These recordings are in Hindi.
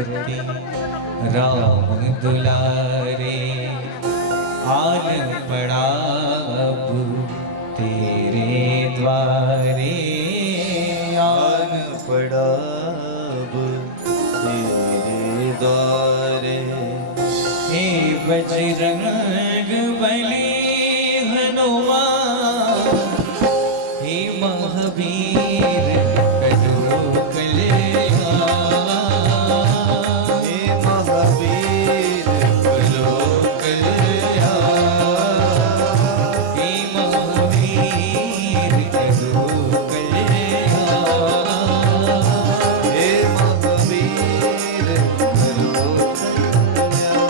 करते राम दुलारे। आन पड़ा अब तेरे द्वारे, आन पड़ा अब तेरे द्वारे। हे बजरंग बली हनुमान, हे महावीर करो कल्याण। हे महावीर करो कल्याण। हे महावीर करो कल्याण। हे महावीर करो कल्याण।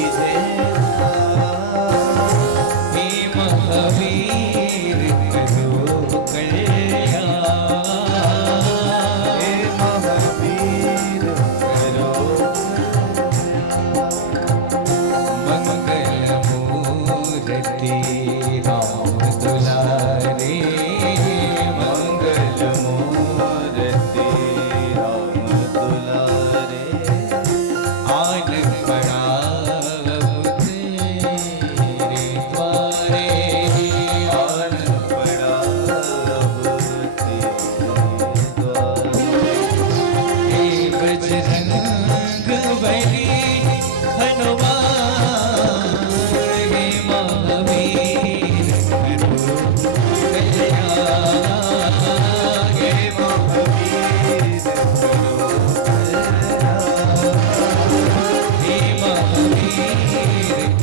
कीजे हे महावीर करो कल्याण हे महावीर करो मंगल मूर्ति राम दुलारे मंगल मूर्ति राम दुलारे आन पड़ा तेरे द्वारे आन पड़ा अब तेरे द्वारे हे बजरंग बली हनुमान हे महावीर करो कल्याण हे महावीर करो हे महावीर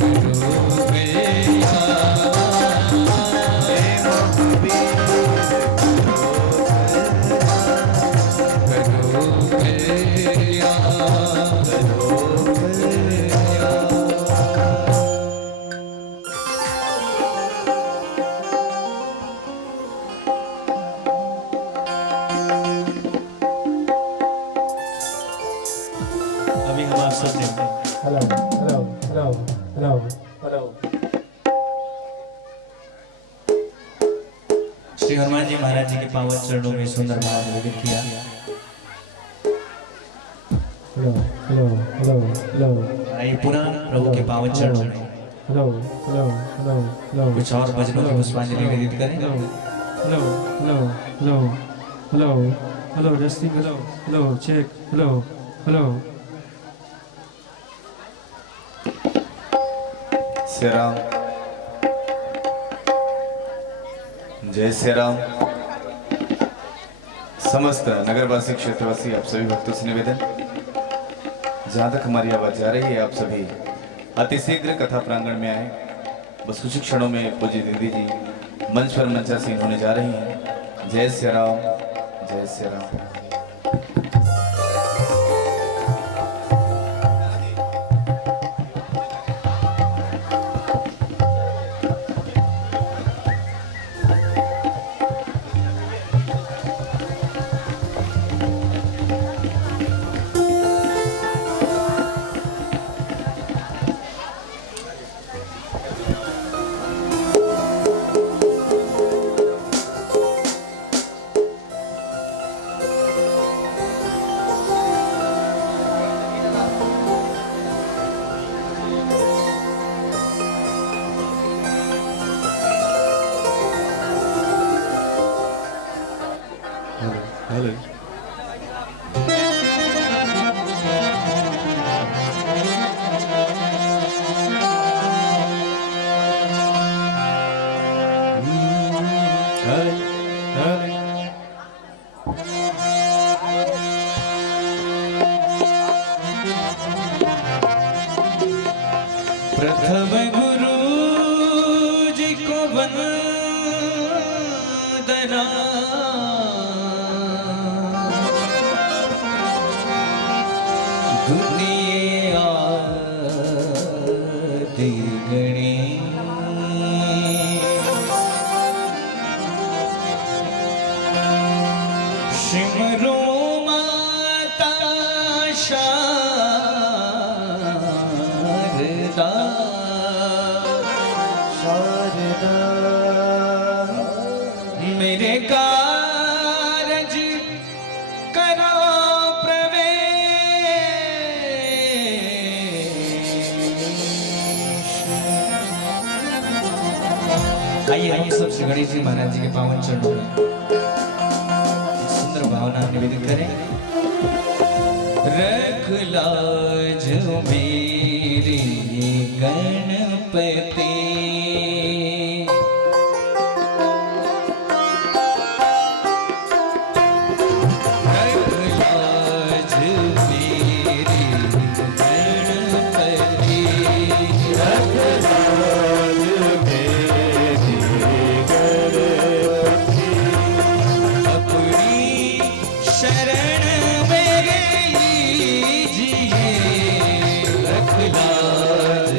करो कल्याण हे महावीर करो कल्याण अभी हम आप सबने hello hello hello hello hello Shri Hanuman ji Maharaj ji के पावन चरणों में सुंदर भाव निवेदित किया। हेलो हेलो हेलो हेलो आइए पुनः प्रभु के पावन चरणों में हेलो हेलो हेलो हेलो कुछ और भजनों की पुष्पांजलि निवेदित करें। Hello hello hello hello hello hello testing hello hello check hello hello Shri Ram जय श्री राम। समस्त नगरवासी क्षेत्रवासी आप सभी भक्तों से निवेदन, जहाँ तक हमारी आवाज जा रही है आप सभी अतिशीघ्र कथा प्रांगण में आए। बस कुछ ही क्षणों में पूज्य दीदी जी मंच पर मंचासीन होने जा रही हैं। जय श्री राम जय श्री राम। हेलो प्रथम गुरु जी को वंदना द्वितीय आदि गणे सिमरो माता शारदा शारदा मेरे कारज करो प्रवेश। आइए हम सब श्री गणेश जी महाराज जी के पावन चरणों में सुंदर भावना निवेदित करें। रख लाज मेरी गणपति शरण में लीजिए रख लाज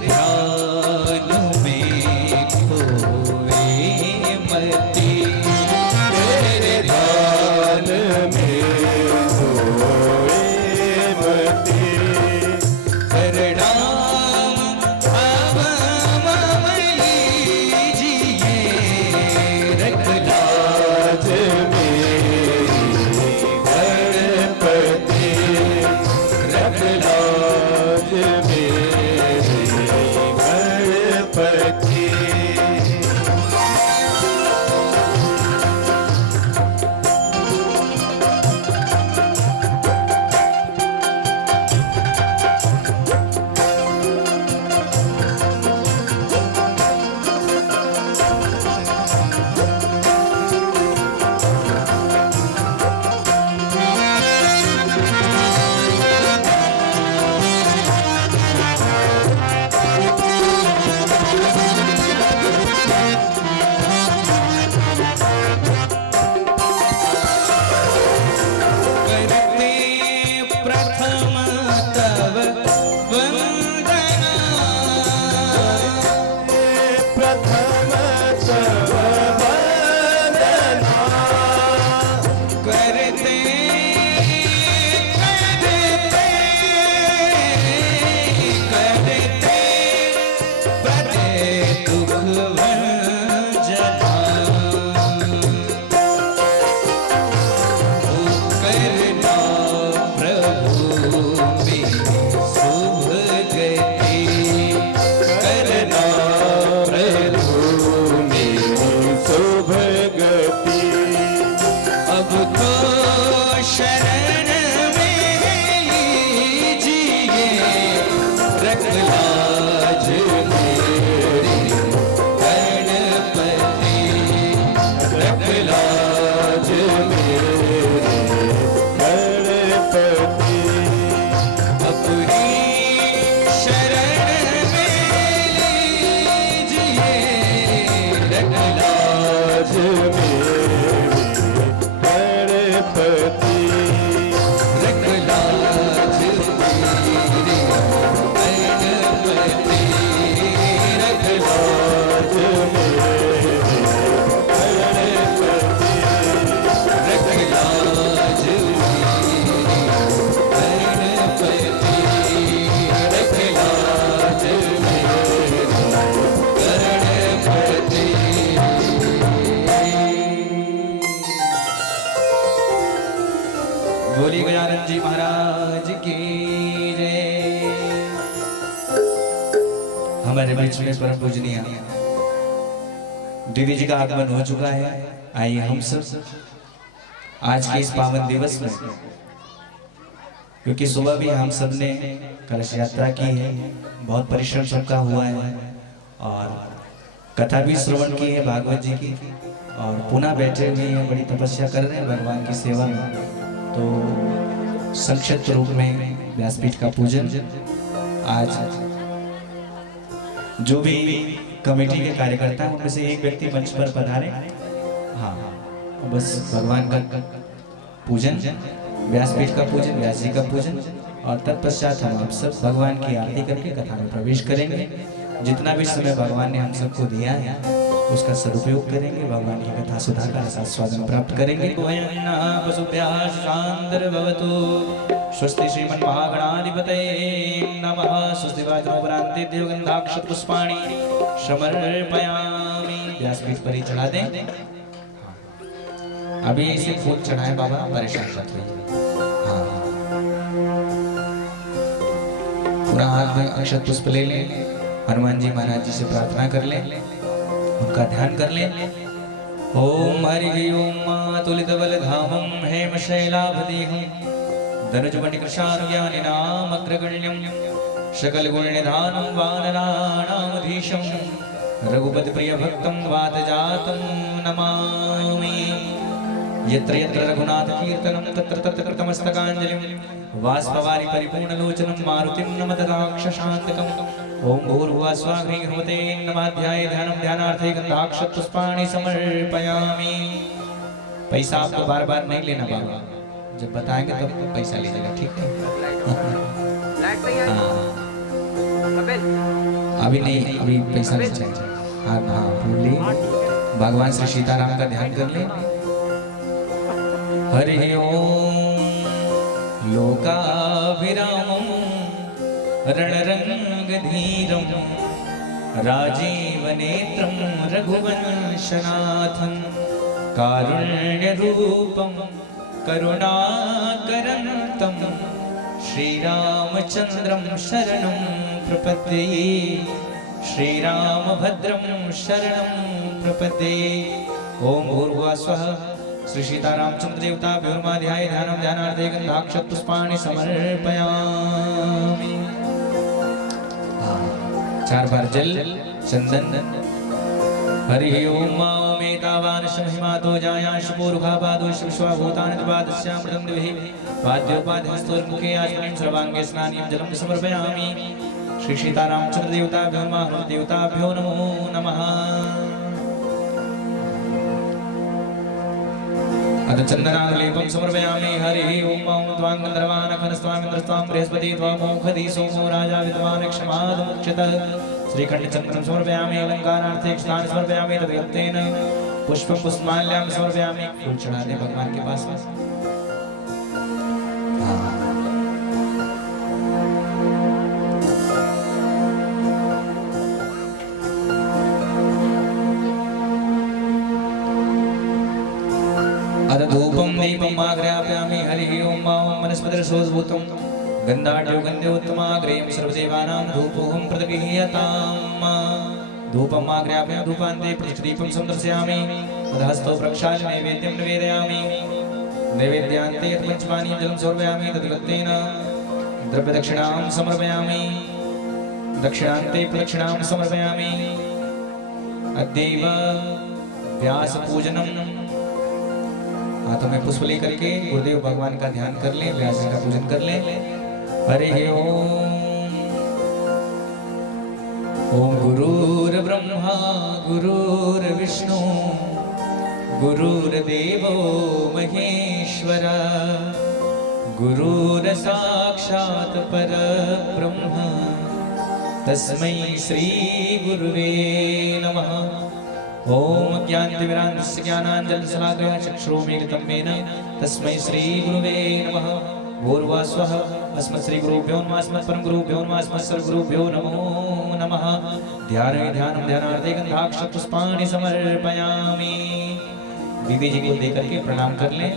ध्यान में खोए मती, तेरे ध्यान में खोए मती, प्रणाम अब मम लीजिए, रख लाज मेरी गणपति, रख लाज मेरी गणपति। बोली गजानन जी महाराज की जय। हमारे बीच में परम पूजनीय दीदी जी का आगमन हो चुका है। आइए हम सब आज के इस पावन दिवस में, क्योंकि सुबह भी हम सब ने कलश यात्रा की है, बहुत परिश्रम सबका हुआ है और कथा भी श्रवण की है भागवत जी की, और पुनः बैठे हुए हैं, बड़ी तपस्या कर रहे हैं भगवान की सेवा में। तो संक्षिप्त रूप में व्यासपीठ का पूजन आज जो भी कमेटी के कार्यकर्ता हैं उनमें से एक व्यक्ति मंच पर पधारे। हाँ, बस भगवान का पूजन, व्यासपीठ का पूजन, व्यास जी का पूजन, और तत्पश्चात हम आप सब भगवान की आरती करके कथा में प्रवेश करेंगे। जितना भी समय भगवान ने हम सबको दिया है उसका सदुपयोग करेंगे, भगवान की कथा सुधा का रसास्वादन प्राप्त करेंगे। स्वस्ति श्रीमन् महागणाधिपतये नमः। स्वस्ति वाजनोपरान्ते देवगन्धाक्षतपुष्पाणि समर्पयामि। व्यासपीठ पर ही चढ़ा दें। अभी इसे फूल चढ़ाएं बाबा, परेशान मत होइए। हाँ, पूरा हाथ में अक्षत पुष्प ले लें, हनुमान जी महाराज जी से प्रार्थना कर लें, उनका ध्यान कर लें। ओम हरि ओम तुलित बल धामम हेम शैलाभदेहम धनुजमणिकृशानुज्ञानिनाम अग्रगण्यम सकल गुण निधानं वानराणामधीशं रघुपति प्रिय भक्तं वातजातं नमामि। यत्र यत्र रघुनाथ कीर्तनं तत्र तत्र कृतमस्तकाञ्जलिं वाष्पवारि परिपूर्णलोचनं मारुतिं नमत राक्षसान्तकम्। ओम भूर्भुवः स्वः ह्रीं नमः। ध्याये ध्यानं ध्यानार्थे गन्धाक्षतपुष्पाणि समर्पयामि। पैसा आपको बार बार नहीं लेना बाबा, जब बताएंगे तब तो पैसा लीजिएगा, ठीक है? हाँ। अभी नहीं, अभी पैसा नहीं चाहिए। हाँ हाँ बोली, भगवान श्री सीताराम का ध्यान कर ले। हरि ओम लोकाभिरामं रणरंगधीरं राजीवनेत्रं रघुवंशनाथं कारुण्यरूपं करुणाकरन्तं श्रीरामचन्द्रं शरणं प्रपद्ये। श्रीरामभद्रं शरणं प्रपद्ये। ओम भूर्भुवः स्वः। श्री सीतारामचंद्र देवताभ्यो नमः। ध्याये ध्यानं ध्यानार्थे गन्धाक्षतपुष्पाणि समर्पयामि। 4 बार जल चंदन। हरि ओम मेतावानश महिमातो जायांश पूर्वभावादोष विश्वभूतानि द्वादश्यामृतं दिविः वाद्योपाधिहस्तोर्मुखे आचमनीं सर्वांगे स्नानीं जलं समर्पयामि। श्री सीतारामचंद्र देवताभ्यो नमः। देवताभ्यो नमो नमः। अथ चंदनालेपं समर्पयामि। हरि ओम त्वां गन्धर्वानखनस्त्वामिन्द्रस्त्वां बृहस्पति त्वामोखधि सोमो राजा विद्वान् क्षमादमुच्यतः। श्रीखण्डचन्द्रं समर्पयामि। अलङ्कारार्थे स्नान समर्पयामि। तदगतेन पुष्पपुष्पमाल्यां समर्पयामि। फूल चढ़ा दे भगवान के पास। अथ धूपं दीपम् आग्रापयामि। हरिः ओम वनस्पतिरसोद्भूतं गन्धाढ्यो गन्धोत्तमाग्रेयं सर्वदेवानां धूपोऽहं प्रदगीयताम्। धूपम् आग्रापयामि। धूपान्ते प्रतिष्ठदीपं संदर्शयामि। अधहस्तो प्रक्षाल्य नैवेद्यं निवेदयामि। नैवेद्यान्ते यत्पञ्चपानीयं जलं समर्पयामि। तद्गतेन द्रव्यदक्षिणां समर्पयामि। दक्षिणान्ते प्रदक्षिणां समर्पयामि। अद्यैव व्यासपूजनं। हाथों में पुष्प लेकर के गुरुदेव भगवान का ध्यान कर लें, व्यास जी का पूजन कर लें। हरि ओम। ओम गुरुर्ब्रह्मा गुरुर्विष्णु गुरुर्देवो महेश्वरा गुरुर्साक्षात् परब्रह्म तस्मै श्री गुरुवे नमः। ओम ज्ञानतिमिरान्धस्य ज्ञानाञ्जनशलाकया चक्षुरुन्मीलितं येन तस्मै श्री गुरुवे नमः। भूर्भुवः स्वः। अस्मत्श्रीगुरुभ्यो नमः। अस्मत्परमगुरुभ्यो नमः। अस्मत्सर्वगुरुभ्यो नमो नमः। ध्याने ध्यानं ध्यानार्थे गन्धाक्षतपुष्पाणि समर्पयामि। दीदी जी को दे करके प्रणाम कर लें।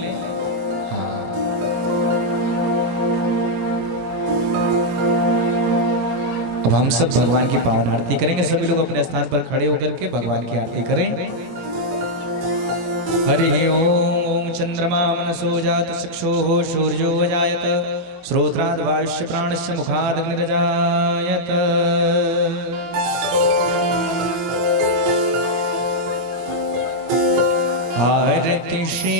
अब हम सब भगवान की पावन आरती करेंगे। सभी लोग अपने स्थान पर खड़े होकर के भगवान की आरती करें। हरि ओम। चंद्रमा मनसो जात चक्षुः सूर्यो अजायत श्रोत्राद् वायुश्च प्राणस्य मुखाद् अग्निरजायत। आरती श्री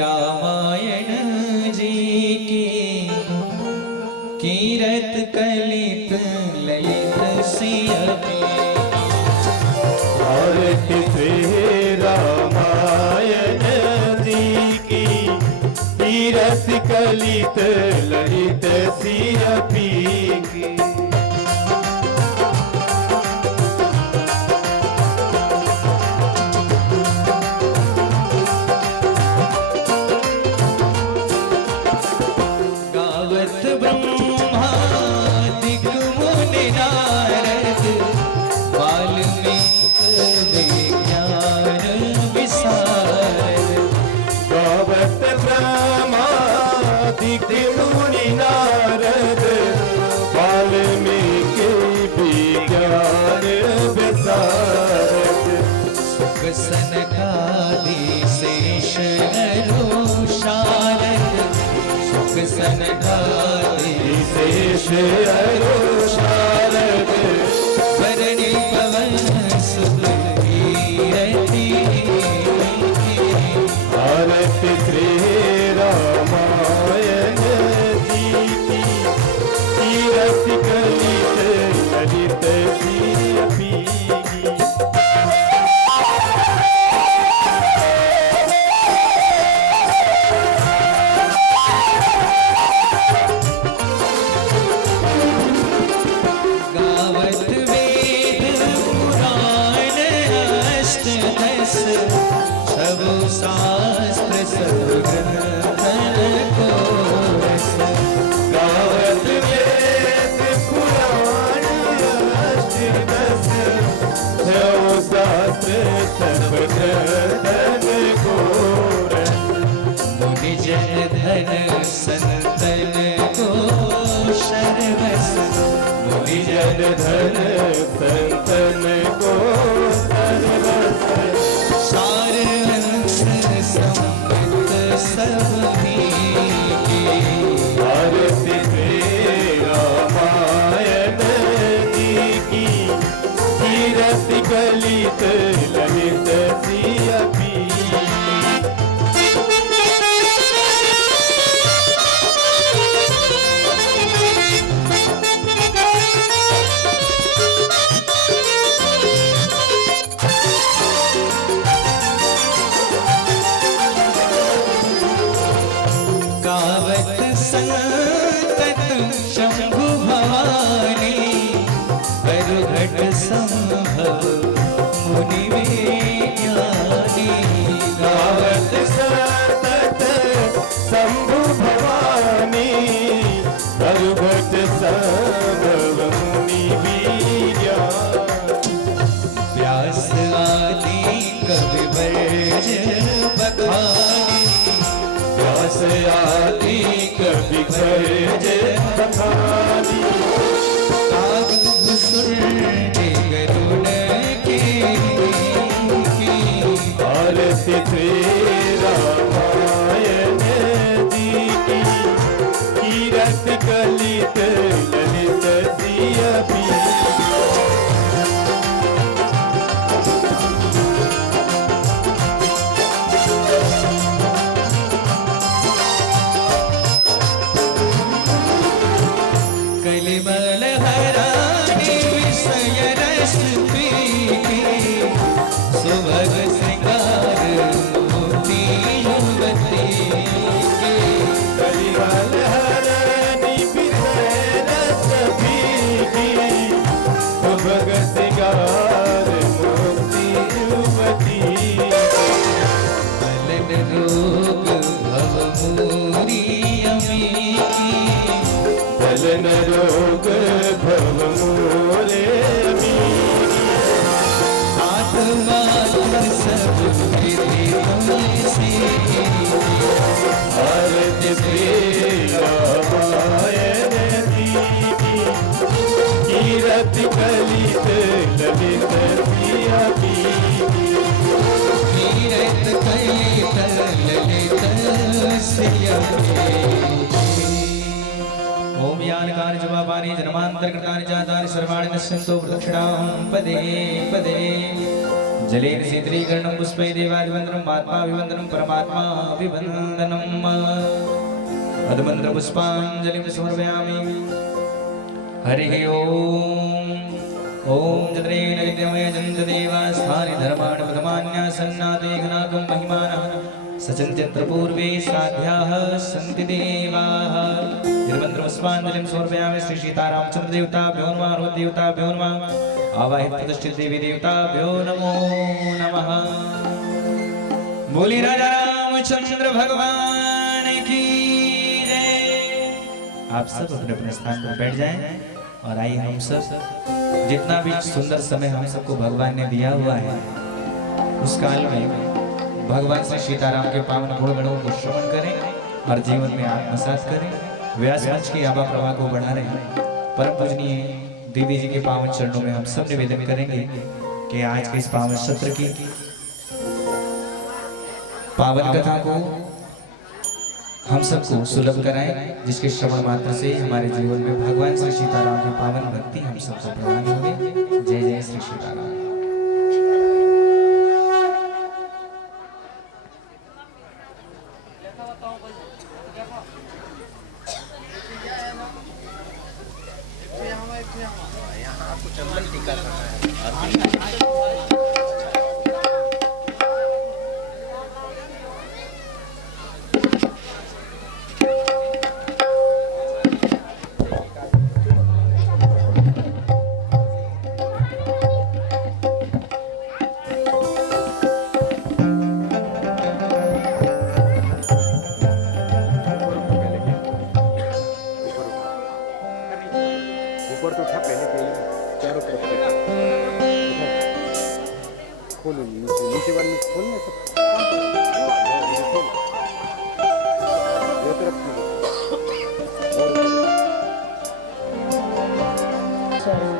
रामायण जी की कीरत कलित ललित सियपी। आरती श्री रामायण जी की कीरत कलित ललित सियपी की। गावत ब्रह्मा दिग्मुनि नारद वाल्मीकि विज्ञान विशारद। गावत ब्रह्मा दिग्मुनि नारद वाल्मीकि विज्ञान विशारद। सुख सनकादि शेष नरो शारद। सुख सनकादि शेष अरो शारद। भरणी पवन सुत कीरति। आरती श्री रामायण जी की कीरत कलित ललित सियपी की। सर्वस मुनि जन धन संतन को सर्वस सार अंश संपत सब भीगी आरती रामायण जी की कीरति कलित ललित सियपी शंभु भवानी बरुघट संभव मुनि ज्ञानी गावत सतत शंभु भवानी बरुघट संभव मुनि व्यास आदि कवि वर्ज बखानी व्यास आदि कवि वर्ज बखानी गरुड़ की आरती रामायण जी की कीरति कलित ललित सियपी कलिबल हरानी विषय रस पीती सुभग श्रृंगार मूर्ति युवती कलिबल हरानी विषय रस पीती सुभग श्रृंगार मूर्ति युवती मलन रोग भव मूरी अमीकी चलन रोग भव मोरे आत्मा सब विधि तुमसी आरती रामायण जी की कीरति कलित ललित सियपी कीरत कलित ललित सियपी ओम यान कानि च पापानि जन्मान्तरकृतानि जातानि सर्वाणि नश्यन्तु प्रदक्षिणां पदे पदे जलेन शीतलीकरणं पुष्पै देवाभिवन्दनं महात्माभिवन्दनं परमात्माभिवन्दनम् अधमन्त्रपुष्पाञ्जलिं समर्पयामि हरिः ओम जत्रेण विद्यमय जन्तदेवास्थानि धर्माणि प्रथमान्यासन्नादेघनाकं महिमानः सचन्त्यत्र पूर्वे साध्याः सन्ति देवाः यद्मन्त्रपुष्पाञ्जलिं समर्पयामि श्री सीतारामचन्द्र देवताभ्यो नमः हनुमत् देवताभ्यो नमः आवाहित प्रतिष्ठित देवी देवताभ्यो नमो नमः। बोली राजा रामचंद्र भगवान की जय। आप सब अपने अपने स्थान पर बैठ जाएं और आइए हम सब जितना भी सुंदर समय हम सबको भगवान ने दिया हुआ है उस काल में भगवान श्री सीताराम के पावन गुण गणों को श्रवण करें और जीवन में आत्मसात करें। व्यास मंच की आभा प्रवाह को बढ़ा रहे हैं। परम पूजनीय देवी जी के पावन चरणों में हम सब निवेदन करेंगे कि आज के इस पावन सत्र की पावन कथा को हम सबको सुलभ कराएं, जिसके श्रवण मात्र से हमारे जीवन में भगवान श्री सीताराम की पावन भक्ति हम सबको प्रदान होगी। जय जय श्री सीताराम। श्री राम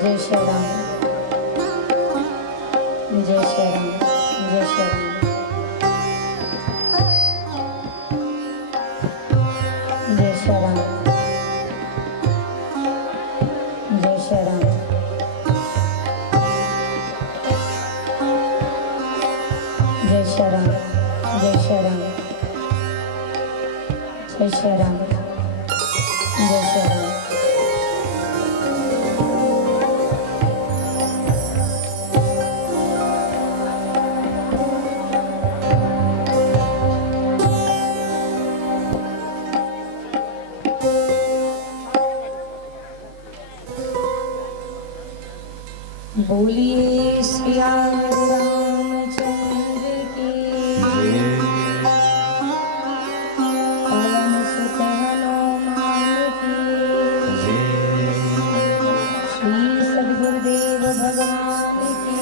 जय श्री राम जय श्री राम जय श्री राम जय श्री राम जय श्री राम जय श्री राम जय श्री राम जय श्री राम जय श्री राम बोलिए सियावर रामचंद्र की पवन सुत हनुमान की श्री सद्गुरुदेव भगवान की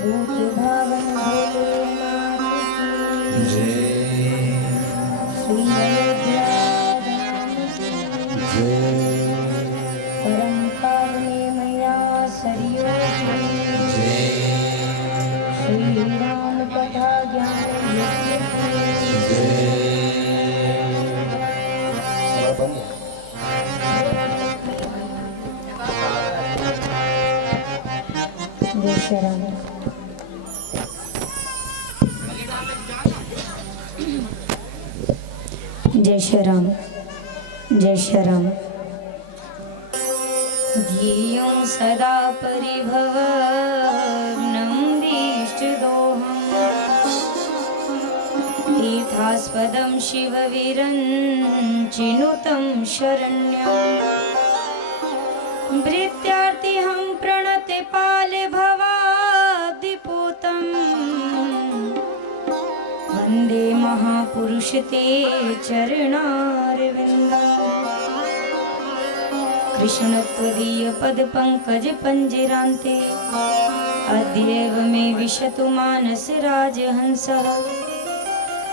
भूत भावन भोलेनाथ की श्री अयोध्या धाम की परम पावनी मैया सरयू की श्री राम कथा ज्ञान यज्ञ की जय श्री राम जय श्री राम जय श्री राम धियो सदा परिभवनन्दीष्टदोहम् तीर्थास्पदं शिवविरञ्चिनुतं शरण्यं भृत्यार्तिहं प्रणते पाले भवाब्धिपूतं वन्दे महापुरुष ते चरणारविन्दम् कृष्ण त्वदीय पद पंकज पंजरान्ते अद्यैव मे विशतु मानस राजहंसः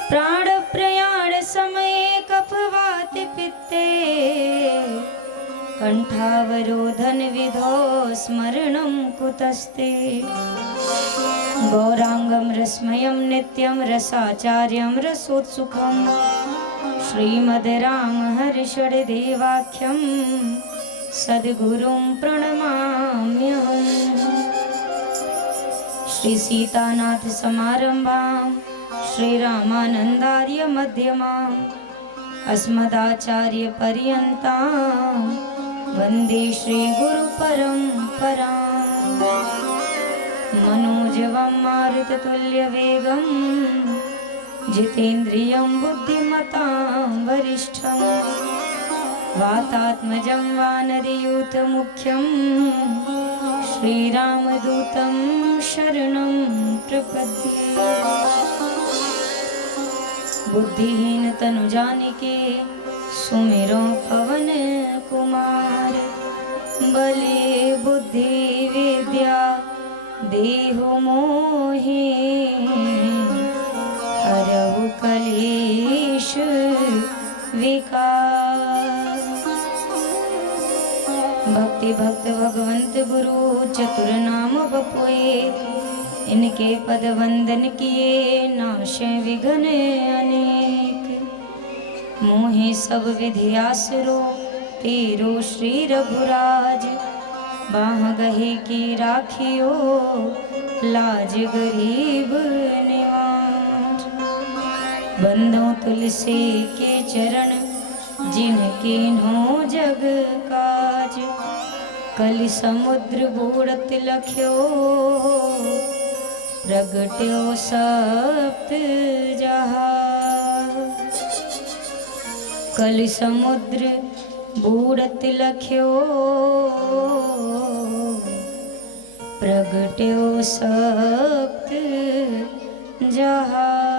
प्राण प्रयाण समये कफवाति पित्ते कंठावरोधन विधौ स्मरणं कुतस्ते गौरांगं रसमयं नित्यं रसाचार्यं रसोत्सुकं श्रीमद् राम हर्षदेवाख्यं सद्गुरुं प्रणमाम्यहम् श्री सीतानाथ समारंभां श्री रामानंदार्य मध्यमाम् अस्मदाचार्य पर्यन्तां वन्दे श्री गुरु परम्पराम् मनोजवं मारुततुल्यवेगं जितेन्द्रियं बुद्धिमतां वरिष्ठं वातात्मजं वानरयूथमुख्यं श्रीरामदूतं शरणं प्रपद्ये बुद्धिहीन तनु जानिके सुमिरो पवन कुमार बले बुद्धि विद्या देहु मोहे हरहु कलेश विकार भक्ति भक्त भगवंत गुरु चतुर नाम बपुए इनके पद वंदन किए नाशे विघ्न अनेक मोहे सब विधियासरो तेरो श्री रघुराज बाह गहे की राखियो लाज गरीब निवाज बंदो तुलसी के चरण जिनके नो जग काज कलि समुद्र बूढ़त लख्यो प्रगट्यो सप्त जहाज कलि समुद्र बूढ़त लख्यो प्रगट्यो सप्त जहाज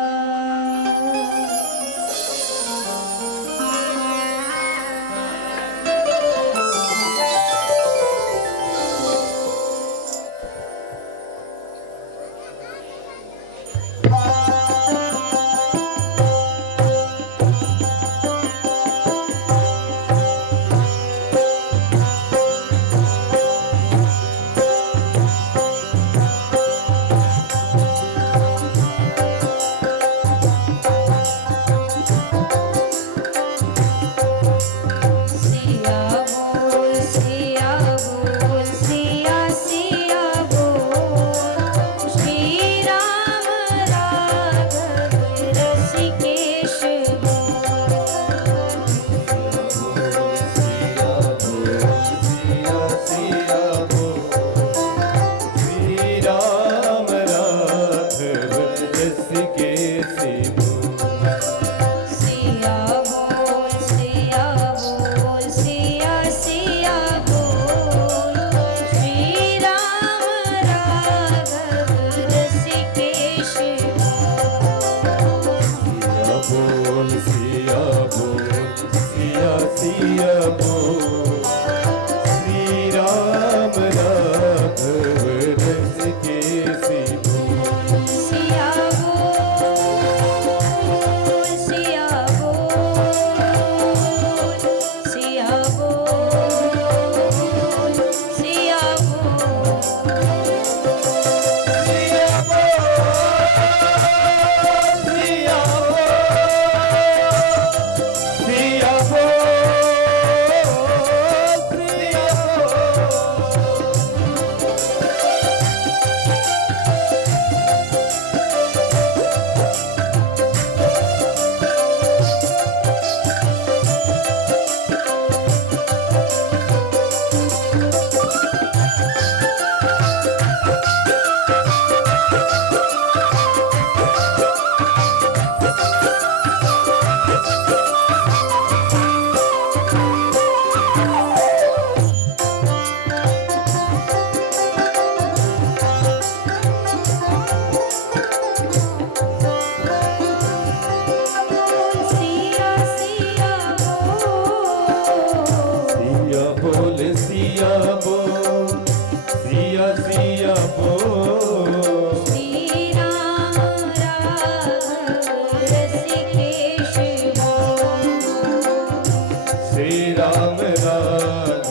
राम राघव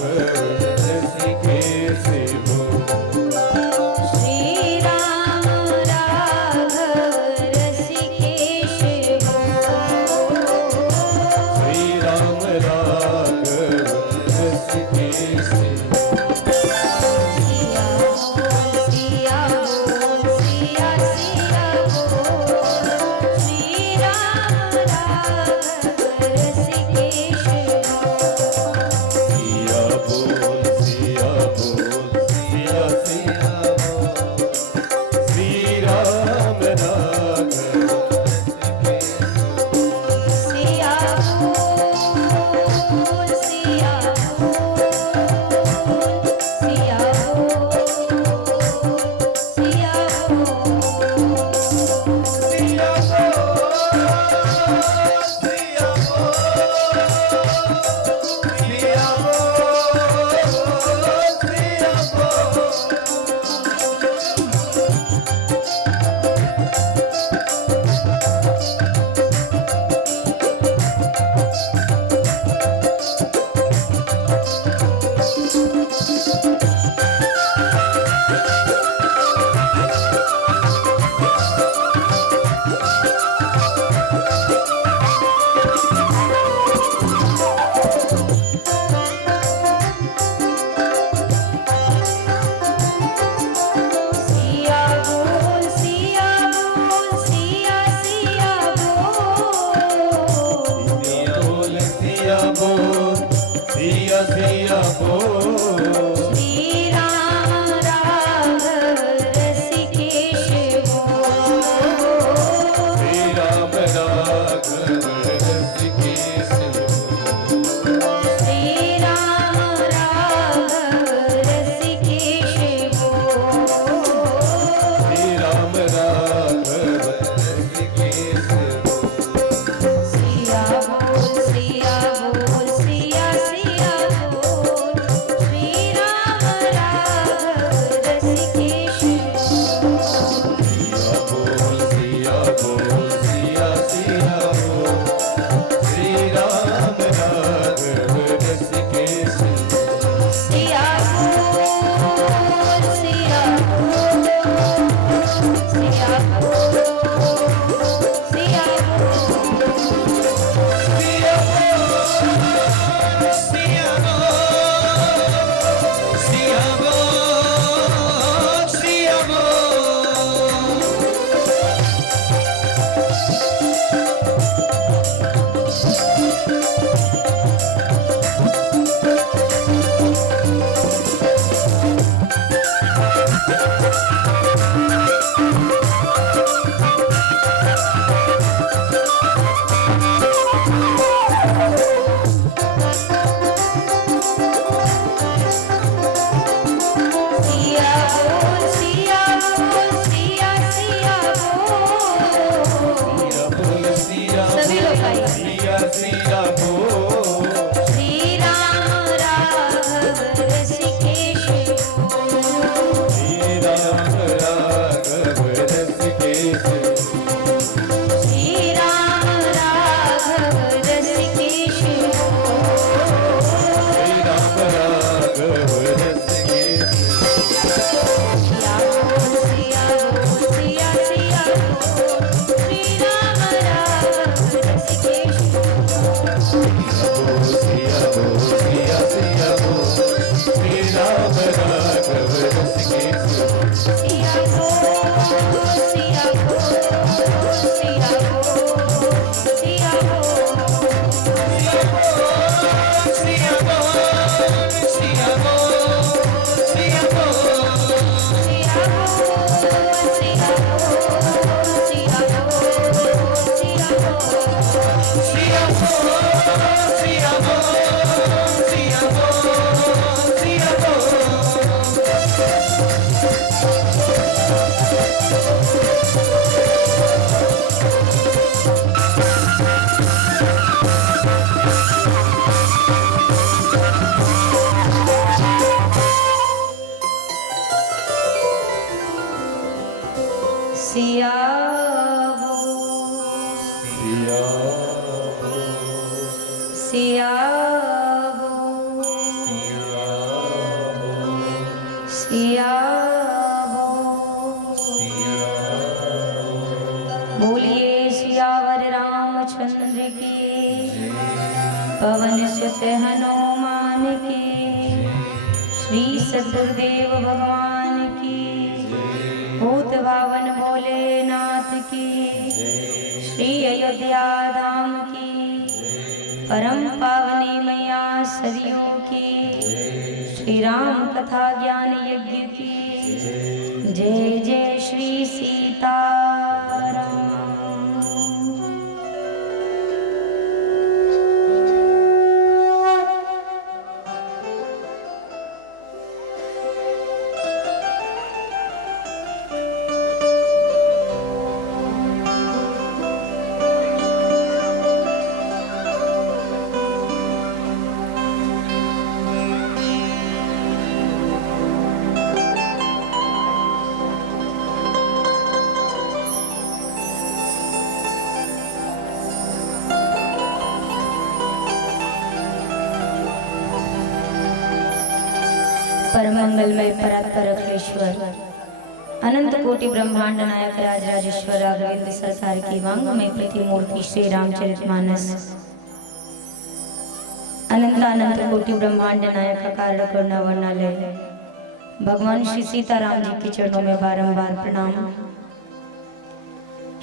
ऋषिकेश बोल श्री राम राघव ऋषिकेश बोल श्री राम राघव ऋषिकेश सिया बोल सिया सिया बोल श्री राम राघव ऋषिकेश बोल सिया बोल सिया सिया बोल श्री राम राघव सिया बोल सिया बोल सिया सिया पवन सुत हनुमान की, श्री सद्गुरुदेव भगवान की, भूत भावन भोलेनाथ की, श्री अयोध्या धाम की, परम पावनी मैया सदियों की, श्री राम कथा ज्ञान यज्ञ की, जय जय श्री सीताराम। परमंगलमय परात्पर अखिलेश्वर अनंत कोटि ब्रह्मांड नायक राजराजेश्वर राघवेंद्र सरकार की वांग में प्रतिमूर्ति श्री रामचरितमानस अनंत अनंत कोटि ब्रह्मांड नायक का कारण करना वर्णालय भगवान श्री सीताराम जी के चरणों में बारंबार प्रणाम।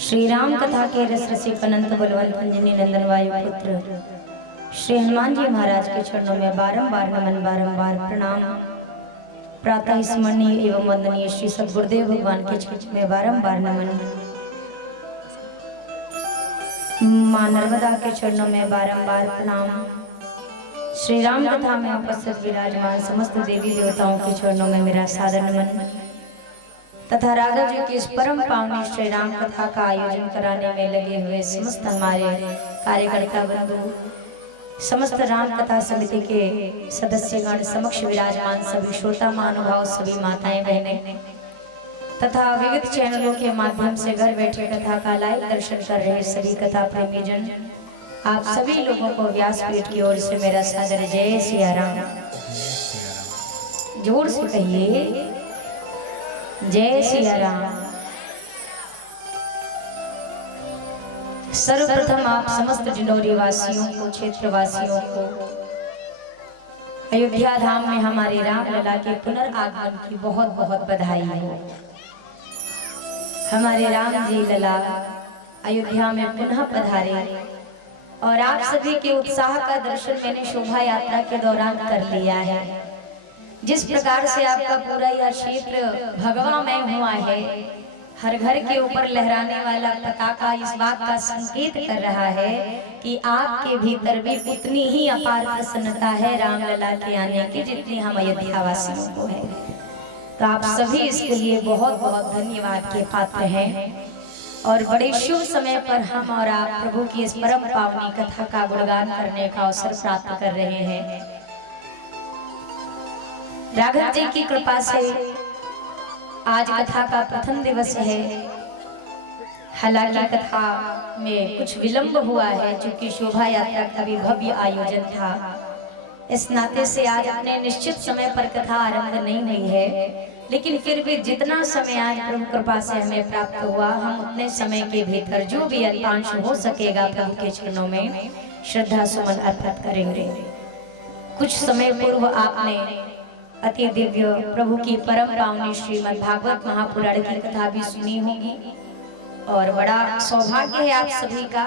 श्री राम कथा के रस रसिक अनंत बलवंत अंजनी नंदन वायु पुत्र श्री हनुमान जी महाराज के चरणों में बारंबार नमन बारंबार प्रणाम। प्रातः स्मरणीय एवं वंदनीय श्री सद्गुरुदेव भगवान के चरणों में बारंबार नमन। मां नर्मदा के चरणों में बारंबार प्रणाम। श्री राम कथा में उपस्थित विराजमान समस्त देवी देवताओं के चरणों में मेरा सादर नमन तथा राघव जी की इस परम पावनी श्री राम कथा का आयोजन कराने में लगे हुए समस्त हमारे कार्यकर्ता बंधु, समस्त राम कथा समिति के सदस्यगण, समक्ष विराजमान सभी श्रोता महानुभाव, सभी माताएं बहनें तथा विविध चैनलों के माध्यम से घर बैठे कथा का लाइव दर्शन कर रहे सभी कथा प्रेमी जन, आप सभी लोगों को व्यासपीठ की ओर से मेरा सादर जय सिया राम। जोर से कहिए जय सिया राम। सर्वप्रथम आप समस्त डिंडोरी वासियों को, क्षेत्र वासियों को अयोध्या धाम में हमारे राम लला के पुनर्आगमन की बहुत बहुत बधाई हो। हमारे राम जी लला अयोध्या में पुनः पधारे और आप सभी के उत्साह का दर्शन मैंने शोभा यात्रा के दौरान कर लिया है। जिस प्रकार से आपका पूरा यह क्षेत्र भगवामय हुआ है, हर घर के ऊपर लहराने वाला पताका इस बात का संकेत कर रहा है कि आपके भीतर भी उतनी ही अपार प्रसन्नता है राम लला के आने की जितनी हम अयोध्या वासियों को है। तो आप सभी इसके लिए बहुत बहुत धन्यवाद के पात्र हैं और बड़े शुभ समय पर हम और आप प्रभु की इस परम पावनी कथा का गुणगान करने का अवसर प्राप्त कर रहे हैं। राघव जी की कृपा से आज कथा का प्रथम दिवस है। हालांकि कथा में कुछ विलंब हुआ है क्योंकि शोभा यात्रा का भी भव्य आयोजन था। इस नाते से आज अपने निश्चित समय पर कथा आरंभ नहीं हुई है, लेकिन फिर भी जितना समय आज प्रभु कृपा से हमें प्राप्त हुआ, हम उतने समय के भीतर जो भी अल्पांश हो सकेगा प्रभु के चरणों में श्रद्धा सुमन अर्पित करेंगे। कुछ समय पूर्व आपने अति दिव्य प्रभु की परम पावनी श्रीमद् भागवत महापुराण की कथा भी सुनी होगी और बड़ा सौभाग्य है आप सभी का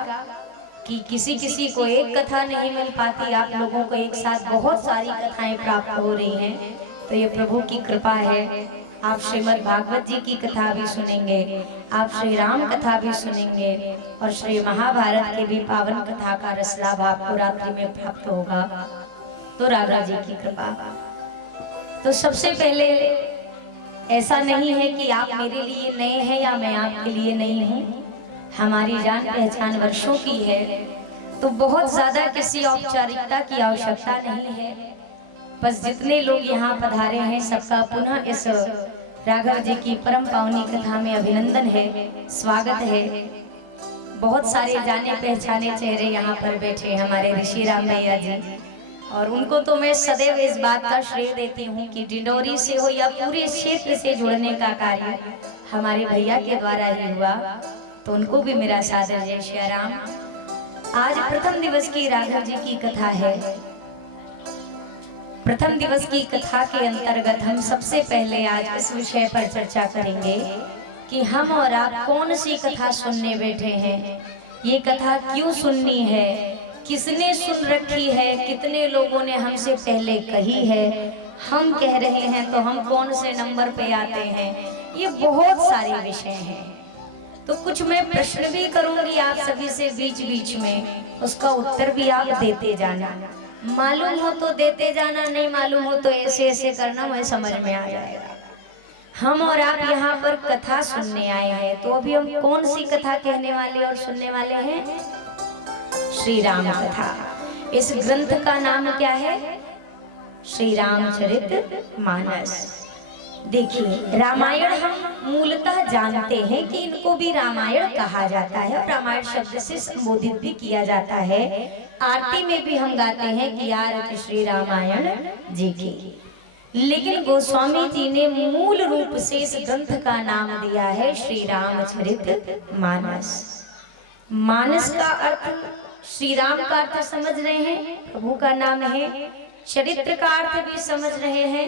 कि किसी किसी को एक कथा नहीं मिल पाती, आप लोगों को एक साथ बहुत सारी कथाएं प्राप्त हो रही हैं। तो ये प्रभु की कृपा है। आप श्रीमद् भागवत जी की कथा भी सुनेंगे, आप श्री राम कथा भी सुनेंगे और श्री महाभारत की भी पावन कथा का रस लाभ आपको रात्रि में प्राप्त होगा। तो राघव जी की कृपा। तो सबसे पहले ऐसा नहीं है कि आप मेरे लिए नए हैं या मैं आपके लिए नहीं हूँ। हमारी जान पहचान वर्षों की है, तो बहुत ज्यादा किसी औपचारिकता की आवश्यकता नहीं है। बस जितने लोग यहाँ पधारे हैं सबका पुनः इस राघव जी की परम पावनी कथा में अभिनंदन है, स्वागत है। बहुत सारे जाने पहचाने चेहरे यहाँ पर बैठे हमारे ऋषि राम भैया जी, और उनको तो मैं सदैव इस बात का श्रेय देती हूँ कि डिंडोरी से हो या पूरे क्षेत्र से जुड़ने का कार्य हमारे भैया के द्वारा ही हुआ। तो उनको भी मेरा सादर जय श्री राम। आज प्रथम दिवस की राघव जी की कथा है। प्रथम दिवस की कथा के अंतर्गत हम सबसे पहले आज इस विषय पर चर्चा करेंगे कि हम और आप कौन सी कथा सुनने बैठे हैं, ये कथा क्यों सुननी है, किसने सुन रखी है, कितने लोगों ने हमसे पहले कही है, हम कह रहे हैं तो हम कौन से नंबर पे आते हैं, ये बहुत सारे विषय हैं। तो कुछ मैं प्रश्न भी करूंगी आप सभी से बीच बीच में, उसका उत्तर भी आप देते जाना, मालूम हो तो देते जाना, नहीं मालूम हो तो ऐसे ऐसे करना, मुझे समझ में आ जाएगा। हम और आप यहाँ पर कथा सुनने आए हैं, तो अभी हम कौन सी कथा कहने वाले और सुनने वाले हैं? श्री राम कथा। इस ग्रंथ का नाम क्या है? श्री रामचरितमानस। देखिए, रामायण हम मूलतः जानते हैं कि इनको भी रामायण कहा जाता है और रामायण शब्द से संबोधित भी किया जाता है। आरती में भी हम गाते हैं कि आरती श्री रामायण जी की। लेकिन गोस्वामी जी ने मूल रूप से इस ग्रंथ का नाम दिया है श्री रामचरितमानस। मानस का अर्थ, श्री राम का अर्थ समझ रहे हैं, प्रभु का नाम है। चरित्र का अर्थ भी समझ रहे हैं,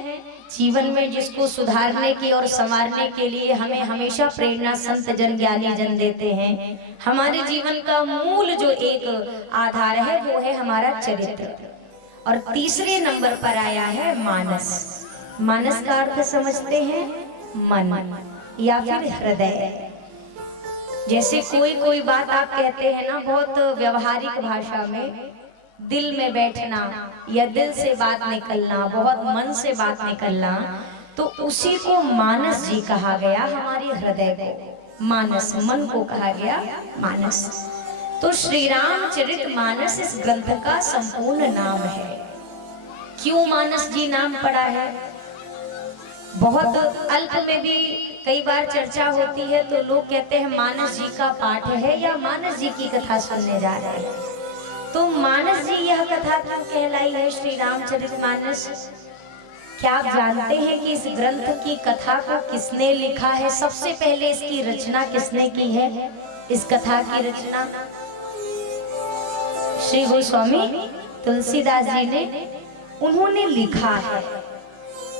जीवन में जिसको सुधारने की और संवारने के लिए हमें हमेशा प्रेरणा संत जन ज्ञानी जन देते हैं। हमारे जीवन का मूल जो एक आधार है वो है हमारा चरित्र। और तीसरे नंबर पर आया है मानस। मानस का अर्थ समझते हैं मन या फिर हृदय। जैसे कोई बात आप कहते हैं ना बहुत व्यवहारिक भाषा में, दिल में बैठना या दिल से बात निकलना, बहुत मन से बात निकलना, तो उसी को मानस जी कहा गया। हमारे हृदय को मानस, मन को कहा गया मानस। तो श्री रामचरितमानस इस ग्रंथ का संपूर्ण नाम है। क्यों मानस जी नाम पड़ा है? बहुत अल्प में भी कई बार चर्चा होती है, तो लोग कहते हैं मानस जी का पाठ है या मानस जी की कथा सुनने जा रहे हैं। तो मानस जी यह कथा क्यों कहलाई है श्री रामचरितमानस? क्या आप जानते हैं कि इस ग्रंथ की कथा को किसने लिखा है? सबसे पहले इसकी रचना किसने की है? इस कथा की रचना श्री गोस्वामी तुलसीदास जी ने, उन्होंने लिखा है।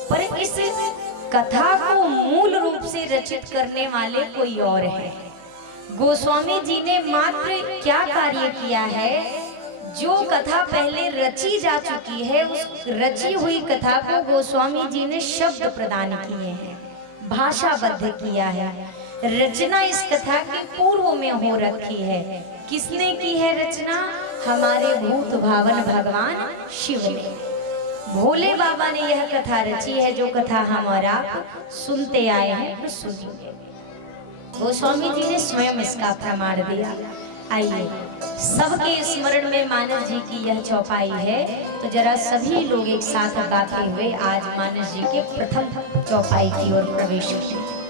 पर इस कथा को मूल रूप से रचित करने वाले कोई और है। गोस्वामी जी ने मात्र क्या कार्य किया है, जो कथा पहले रची जा चुकी है उस रची हुई कथा को गोस्वामी जी ने शब्द प्रदान किए हैं, भाषाबद्ध किया है। रचना इस कथा के पूर्व में हो रखी है। किसने की है रचना? हमारे भूत भावन भगवान शिव ने, भोले बाबा ने यह कथा रची है, जो कथा हम और आप सुनते आए हैं। सुनिए, गोस्वामी जी ने स्वयं इसका प्रमाण दिया। आइए, सबके स्मरण में मानस जी की यह चौपाई है, तो जरा सभी लोग एक साथ गाते हुए आज मानस जी के प्रथम चौपाई की ओर प्रवेश करें।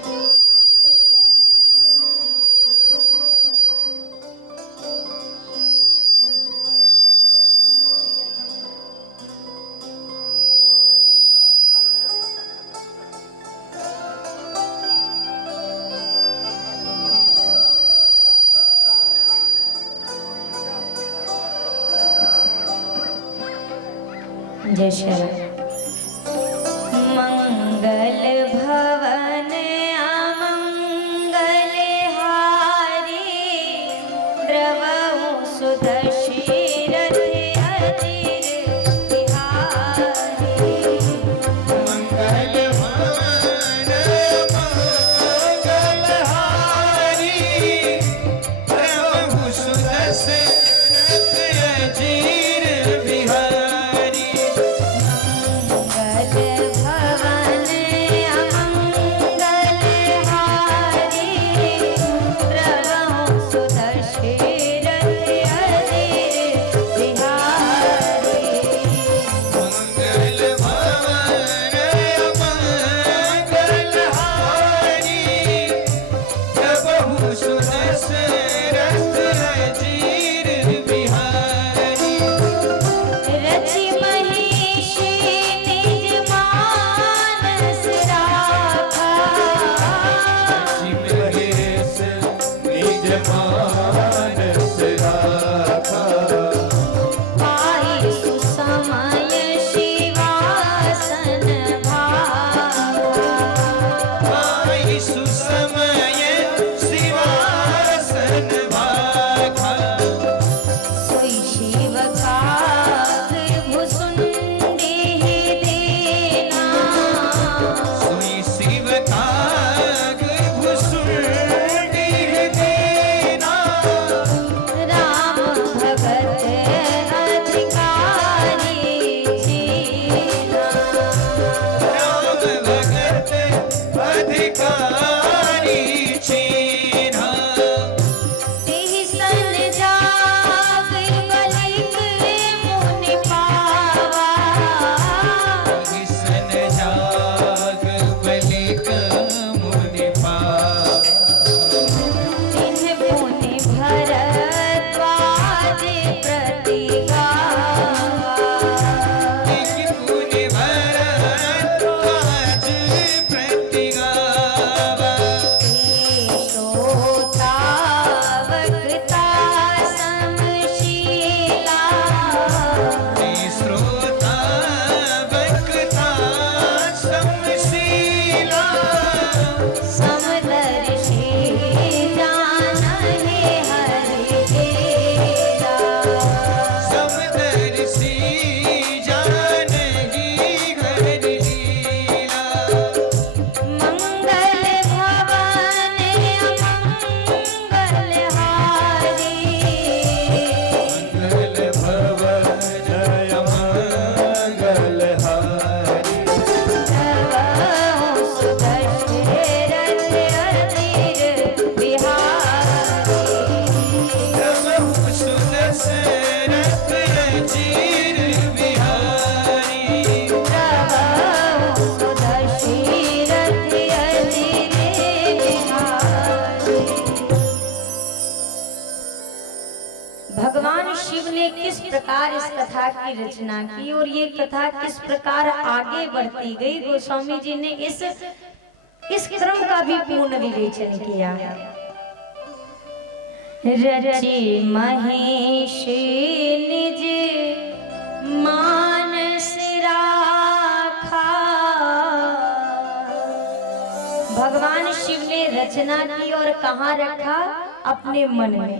जय श्री मंगल भवन अमंगल हारी, द्रवहु सुदशरथ अजिर बिहारी। मंगल भवन मंगल हारी, प्रभु सुदशरथ अजिर बिहारी। प्रकार इस कथा की रचना की और ये कथा किस प्रकार आगे बढ़ती गई, गोस्वामी जी ने इस क्रम का भी पूर्ण विवेचन किया है। रचे महेश निज मानस राखा, भगवान शिव ने रचना की और कहाँ रखा? अपने मन में,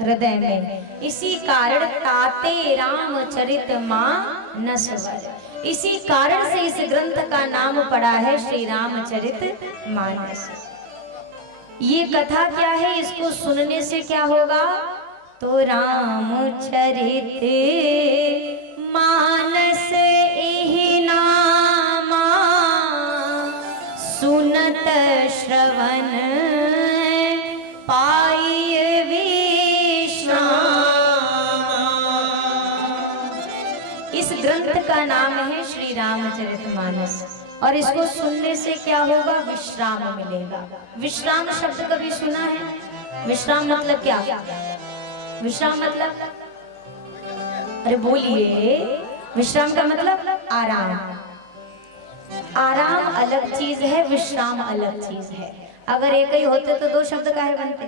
हृदय में। इसी कारण ताते रामचरित मानसवर, इसी कारण से इस ग्रंथ का नाम पड़ा है श्री रामचरित मानस। ये कथा क्या है? इसको सुनने से क्या होगा? तो रामचरित मानस एहि नामा, सुनत श्रवण पाई विश्राम। इस ग्रंथ का नाम है श्री रामचरितमानस और इसको सुनने से क्या होगा? विश्राम मिलेगा। विश्राम शब्द कभी सुना है? विश्राम मतलब क्या? विश्राम मतलब, अरे बोलिए, विश्राम का मतलब आराम। आराम अलग चीज है, विश्राम अलग चीज है। अगर एक ही होते तो दो शब्द काहे बनते?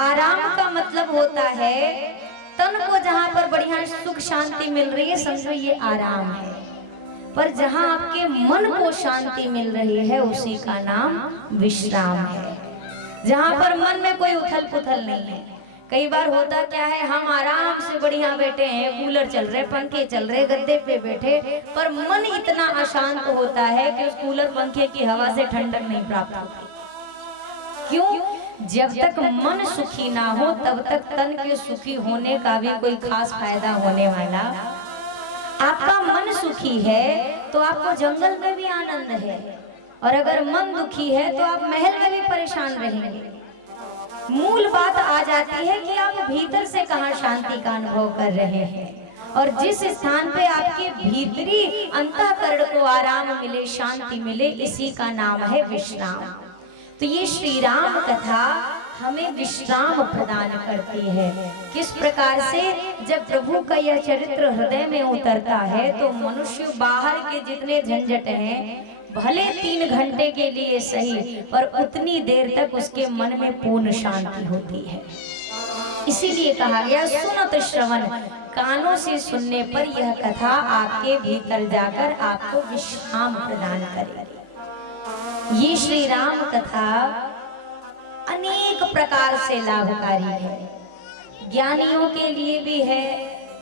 आराम का मतलब होता है तन को जहां पर बढ़िया सुख शांति मिल रही है, समझो ये आराम है। पर जहां आपके मन को शांति मिल रही है उसी का नाम विश्राम है। जहां पर मन में कोई उथल पुथल नहीं है। कई बार होता क्या है, हम आराम से बढ़िया बैठे हैं, कूलर चल रहे, पंखे चल रहे, गद्दे पे बैठे, पर मन इतना अशांत होता है कि उस कूलर पंखे की हवा से ठंडक नहीं प्राप्त होती। क्यों? जब तक मन सुखी ना हो तब तक तन के सुखी होने का भी कोई खास फायदा होने वाला। आपका मन सुखी है तो आपको जंगल में भी आनंद है, और अगर मन दुखी है तो आप महल में भी परेशान रहेंगे। मूल बात आ जाती है कि आप भीतर से कहाँ शांति का अनुभव कर रहे हैं, और जिस स्थान पे आपके भीतरी अंतःकरण को आराम मिले, शांति मिले, इसी का नाम है विश्राम। तो ये श्री राम कथा हमें विश्राम प्रदान करती है। किस प्रकार से? जब प्रभु का यह चरित्र हृदय में उतरता है तो मनुष्य बाहर के जितने झंझट हैं, भले 3 घंटे के लिए सही, पर उतनी देर तक उसके मन में पूर्ण शांति होती है। इसीलिए कहा गया सुनत श्रवण, कानों से सुनने पर यह कथा आपके भीतर जाकर आपको विश्राम प्रदान करेगी। ये श्री राम कथा अनेक प्रकार से लाभकारी है। ज्ञानियों के लिए भी है,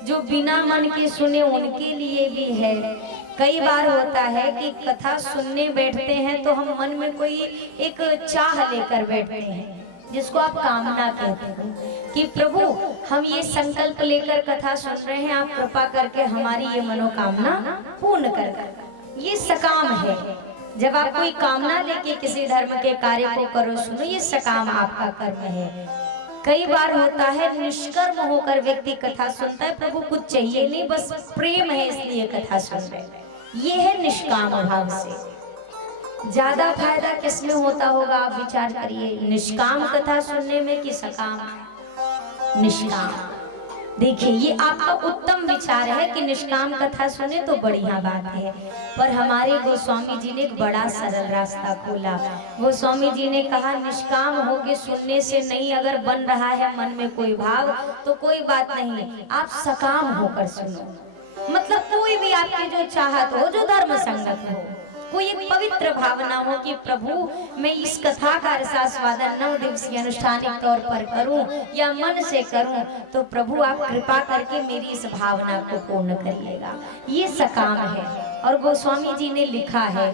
जो बिना मन के सुने उनके लिए भी है। कई बार होता है कि कथा सुनने बैठते हैं तो हम मन में कोई एक चाह लेकर बैठते हैं, जिसको आप कामना कहते हैं कि प्रभु हम ये संकल्प लेकर कथा सुन रहे हैं, आप कृपा करके हमारी ये मनोकामना पूर्ण कर दो। ये सकाम है। जब आप कोई कामना लेके किसी धर्म के कार्य को करो, सुनो, ये सकाम आपका कर्म है। कई बार होता है निष्कर्म होकर व्यक्ति कथा सुनता है, प्रभु कुछ चाहिए नहीं, बस प्रेम है इसलिए कथा सुन रहे हैं। ये है निष्काम भाव से। ज्यादा फायदा किसमें होता होगा, आप विचार करिए, निष्काम कथा सुनने में कि सकाम? निष्काम। देखिए, ये आपका उत्तम विचार है कि निष्काम कथा सुने तो बढ़िया बात है, पर हमारे गोस्वामी जी ने एक बड़ा सरल रास्ता खोला। गोस्वामी जी ने कहा निष्काम होके सुनने से नहीं, अगर बन रहा है मन में कोई भाव तो कोई बात नहीं, आप सकाम होकर सुनो। मतलब कोई भी आपकी जो चाहत हो, जो धर्म संगत हो, कोई एक पवित्र भावना हो कि प्रभु मैं इस कथा का रसास्वादन 9 दिवसीय अनुष्ठानिक तौर पर करूं या मन से करूं, तो प्रभु आप कृपा करके मेरी इस भावना को पूर्ण करिएगा। ये सकाम है। और गोस्वामी जी ने लिखा है,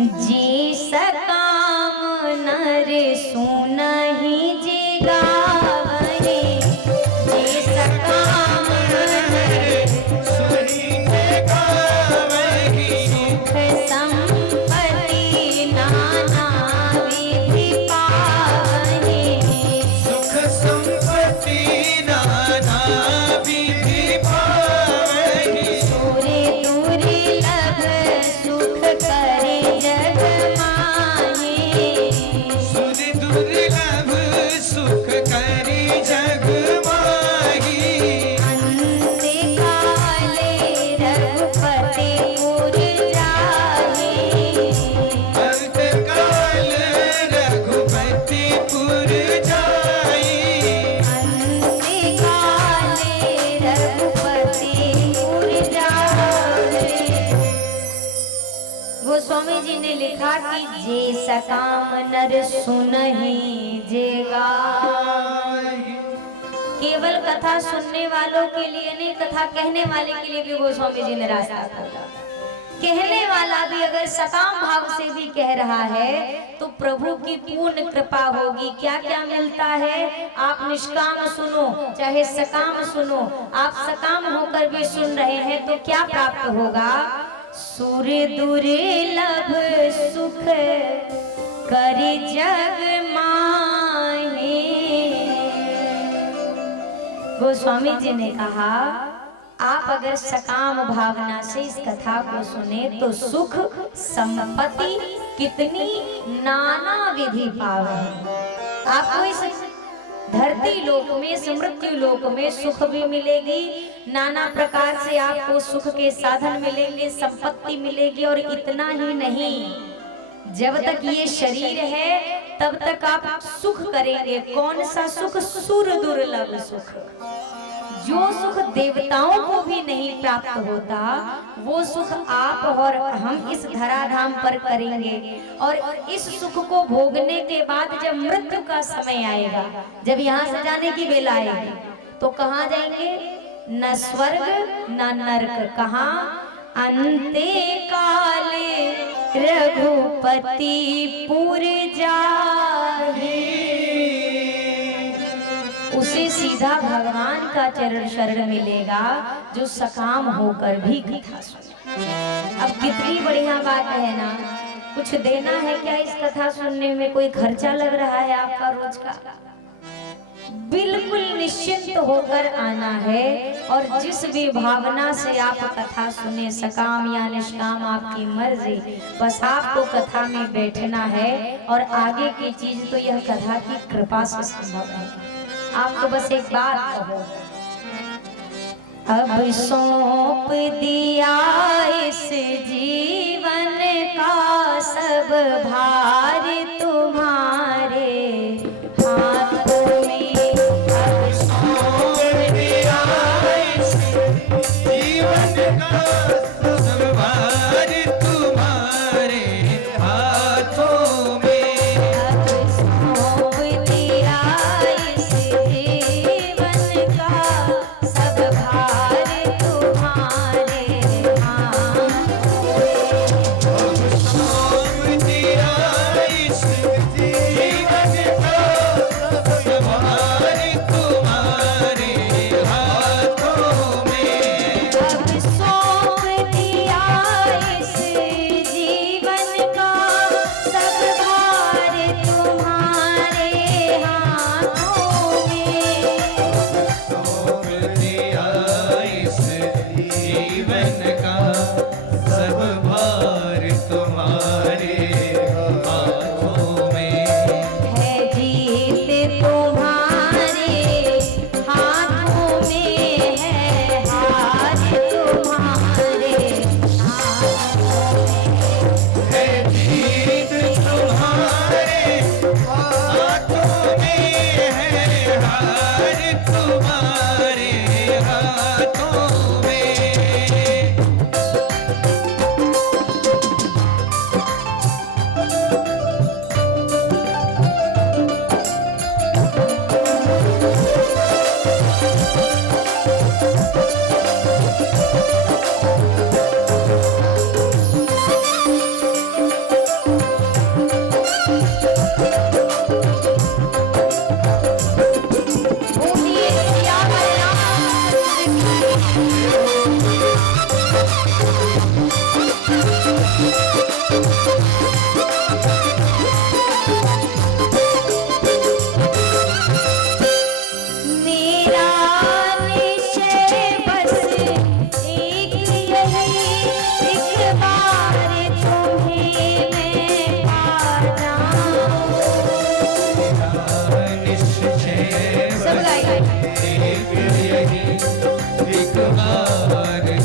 जी सकाम नर सुनहि जे गावहि, जी सकाम नर सुनहि जे गावहि, सुख संपत्ति नाना विधि पावहि, सुख संपत्ति नाना विधि पावहि, सूर्य दुर्लभ सुख करे जग माहे, सुर दुर्लभ सुख करे ने लिखा कि जे सकाम नर सुनहि जे गाय। केवल कथा सुनने वालों के लिए नहीं, कथा कहने वाले के लिए भी गोस्वामी जी ने रास्ता खोला। कहने वाला भी अगर सकाम भाव से भी कह रहा है तो प्रभु की पूर्ण कृपा होगी। क्या क्या मिलता है? आप निष्काम सुनो चाहे सकाम सुनो, आप सकाम होकर भी सुन रहे हैं तो क्या प्राप्त होगा? सूर्य दुर्लभ सुख करि जग माहे। गोस्वामी जी ने कहा आप अगर सकाम भावना से इस कथा को सुने तो सुख संपत्ति कितनी नाना विधि पावे। आपको इस धरती लोक में, समृद्धि लोक में सुख भी मिलेगी, नाना प्रकार से आपको सुख के साधन मिलेंगे, संपत्ति मिलेगी। और इतना ही नहीं, जब तक ये शरीर है तब तक आप सुख करेंगे। कौन सा सुख? सुर दुर्लभ सुख। जो सुख देवताओं को भी नहीं प्राप्त होता वो सुख आप और हम इस धराधाम पर करेंगे। और इस सुख को भोगने के बाद जब मृत्यु का समय आएगा, जब यहाँ से जाने की वेला आएगी, तो कहाँ जाएंगे? न स्वर्ग न नरक। कहाँ? अंते काले रघुपति पुर जाहि। उसे सीधा भगवान का चरण शरण मिलेगा जो सकाम होकर भी कथा सुने। अब कितनी बढ़िया बात है ना। कुछ देना है क्या इस कथा सुनने में? कोई खर्चा लग रहा है आपका रोज का? बिल्कुल निश्चिंत होकर आना है। और जिस भी भावना से आप कथा सुने, सकाम या निष्काम आपकी मर्जी, बस आपको कथा में बैठना है। और आगे की चीज तो यह कथा की कृपा से संभव है। आप तो बस एक बात कहो, अब सौंप दिया इस जीवन का सब भार तुम्हारे हाथों में। अब सौंप दिया इस जीवन का सब भार तुम्हारे हाथों में। एक बार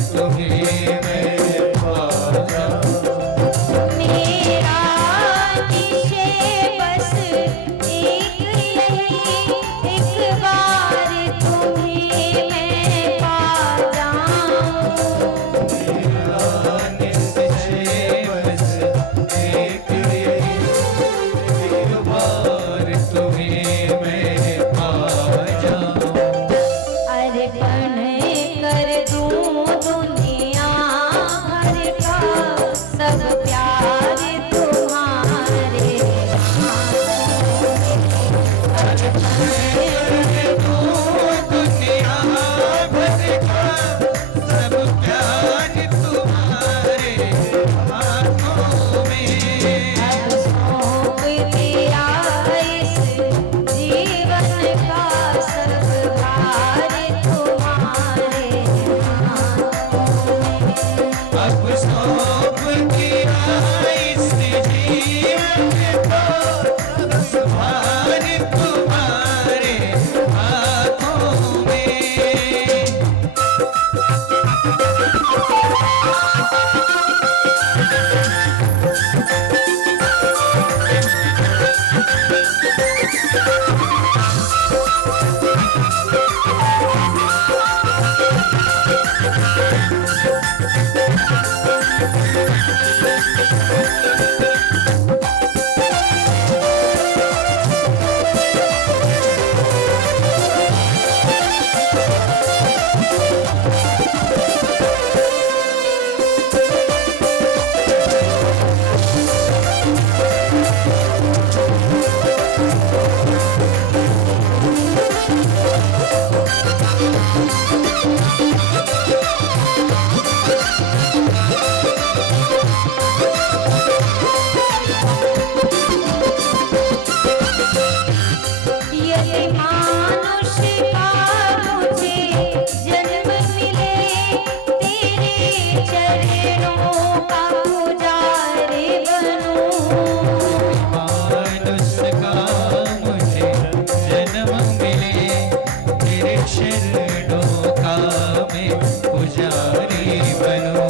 पुजारी बनूं।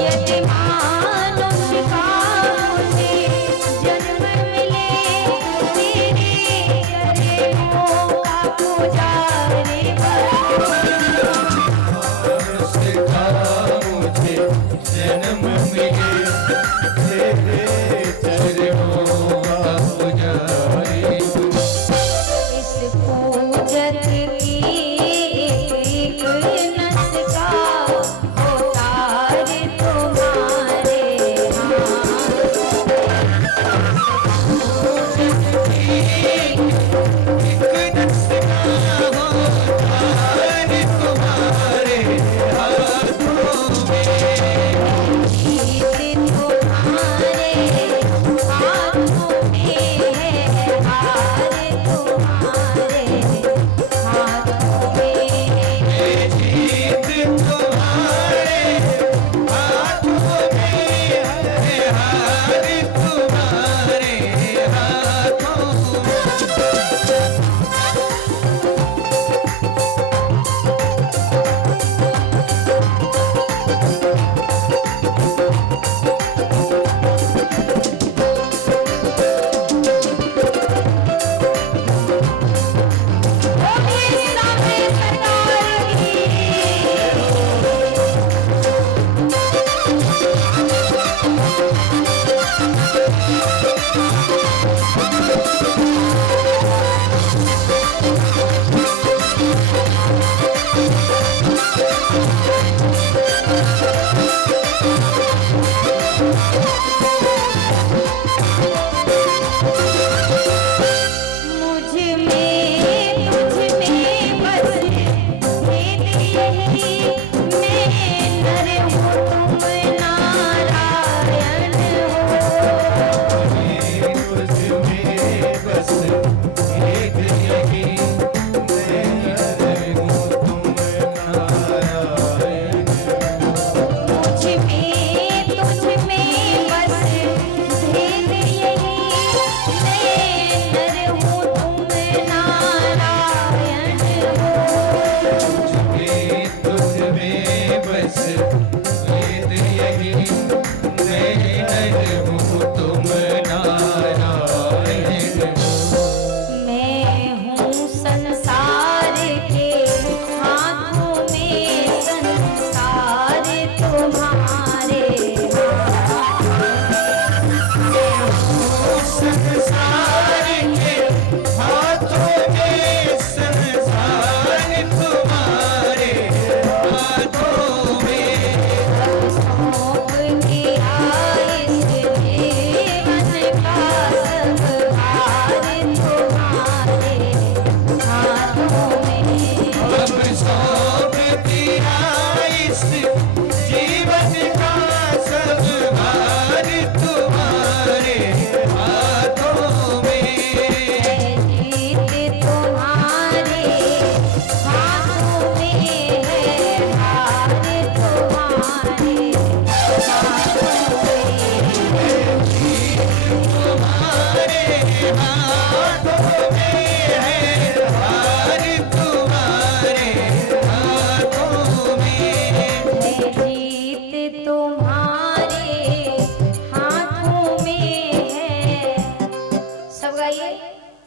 यदि मानुष का मुझे जन्म मिले, तेरे चरणों का पुजारी बनूं। मानुष का मुझे जन्म मिले, तेरे चरणों का पुजारी बनूं। इस पूजक की एक नस का उतार तुम्हारे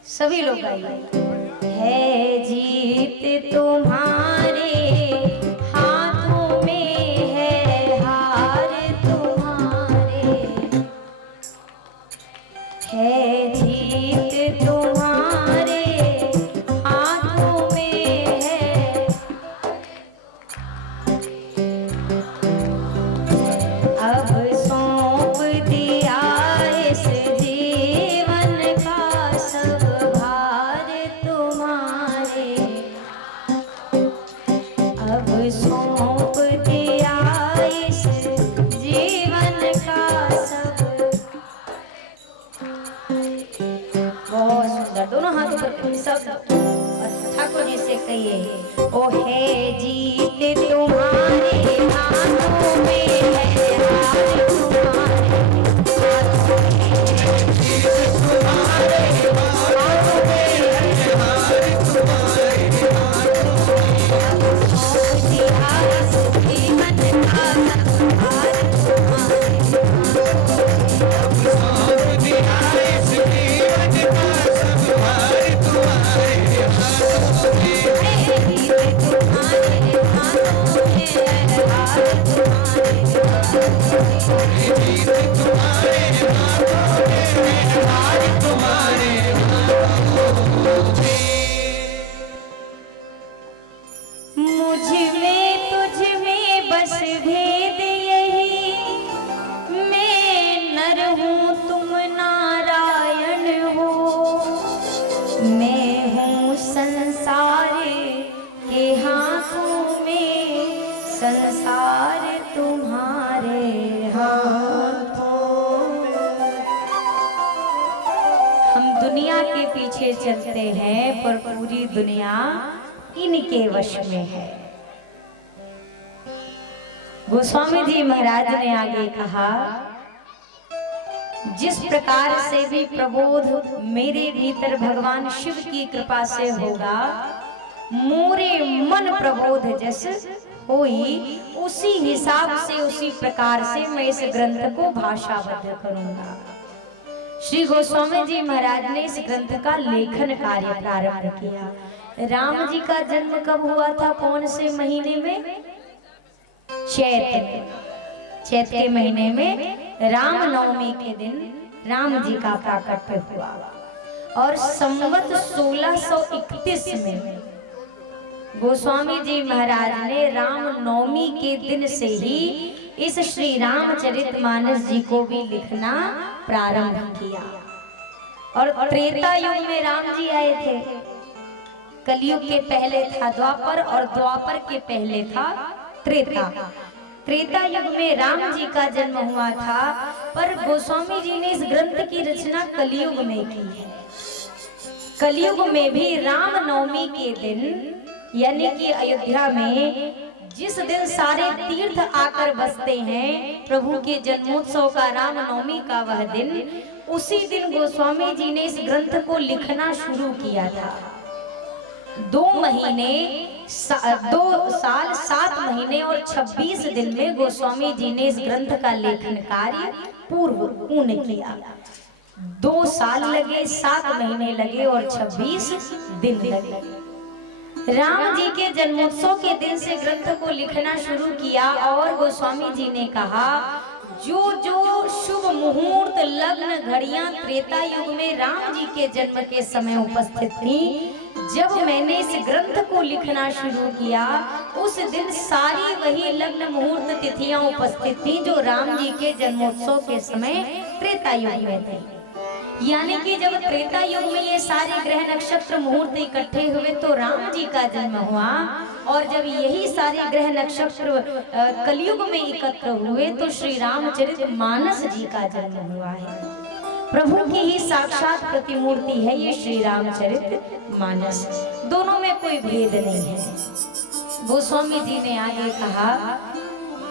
सभी लोग गाइए। है जीत तुम्हारे हाथों में, है हार तुम्हारे, है जीत तुम्हारे हाथों में है। अब सौंप दिया इस जीवन का सब भार तुम्हारे, अब सौंप दिया इस जीवन का सब। बहुत सुंदर, दोनों हाथ ऊपर करके सब ठाकुर जी से कहिए। ओ है जीत तुम्हारे हाथों में, है हार तुम्हारे हाथों में, जीत तुम्हारे हाथों में, है हार तुम्हारे हाथों में। सौंप दिया इस जीत तुम्हारे हाथों में, हार तुम्हारे हाथों में। मुझ में तुझ में बस भेद यही, मैं नर हूँ तुम नारायण हो, मैं हूँ संसार के हाथों में, संसार तुम्हारे हाथों में। हम दुनिया के पीछे चलते हैं पर पूरी दुनिया इनके वश में है। गोस्वामी जी महाराज ने आगे कहा, जिस प्रकार से भी प्रबोध मेरे भीतर भगवान शिव की कृपा से होगा, मोरे मन प्रबोध जैसे होई, उसी हिसाब से उसी प्रकार से मैं इस ग्रंथ को भाषाबद्ध करूंगा। श्री गोस्वामी जी महाराज ने इस ग्रंथ का लेखन कार्य प्रारंभ किया। राम जी का जन्म कब हुआ था, कौन से महीने में? चैत के महीने में राम नवमी के दिन राम जी का प्राकट्य हुआ और संवत 1631 में गोस्वामी जी महाराज ने राम नवमी के दिन से ही इस श्री रामचरितमानस जी को भी लिखना प्रारंभ किया। और त्रेता युग में राम जी आए थे। कलयुग के पहले था द्वापर और द्वापर के पहले था त्रेता। त्रेता युग में राम जी का जन्म हुआ था, पर गोस्वामी जी ने इस ग्रंथ की रचना कलयुग में की है। कलयुग में भी राम नवमी के दिन यानी कि अयोध्या में जिस दिन सारे तीर्थ आकर बसते हैं, प्रभु के जन्मोत्सव का राम नवमी का वह दिन, उसी दिन गोस्वामी जी ने इस ग्रंथ को लिखना शुरू किया था। 2 साल 7 महीने और 26 दिन में गोस्वामी जी ने इस ग्रंथ का लेखन कार्य पूर्ण किया। 2 साल लगे, 7 महीने लगे और 26 दिन लगे। राम जी के जन्मोत्सव के दिन से ग्रंथ को लिखना शुरू किया और गोस्वामी जी ने कहा, जो जो शुभ मुहूर्त लग्न घड़ियां त्रेता युग में राम जी के जन्म के समय उपस्थित थी, जब मैंने इस ग्रंथ को लिखना शुरू किया, उस दिन सारी वही लग्न मुहूर्त तिथियां उपस्थित थी जो राम जी के जन्मोत्सव के समय त्रेता युग में थे। यानी कि जब त्रेता युग में ये सारे ग्रह नक्षत्र मुहूर्त इकट्ठे हुए तो राम जी का जन्म हुआ, और जब यही सारे ग्रह नक्षत्र कलयुग में एकत्र हुए तो श्री रामचरितमानस जी का जन्म हुआ है। प्रभु की ही साक्षात प्रतिमूर्ति है ये श्री रामचरितमानस, दोनों में कोई भेद नहीं है। गोस्वामी जी ने आगे कहा,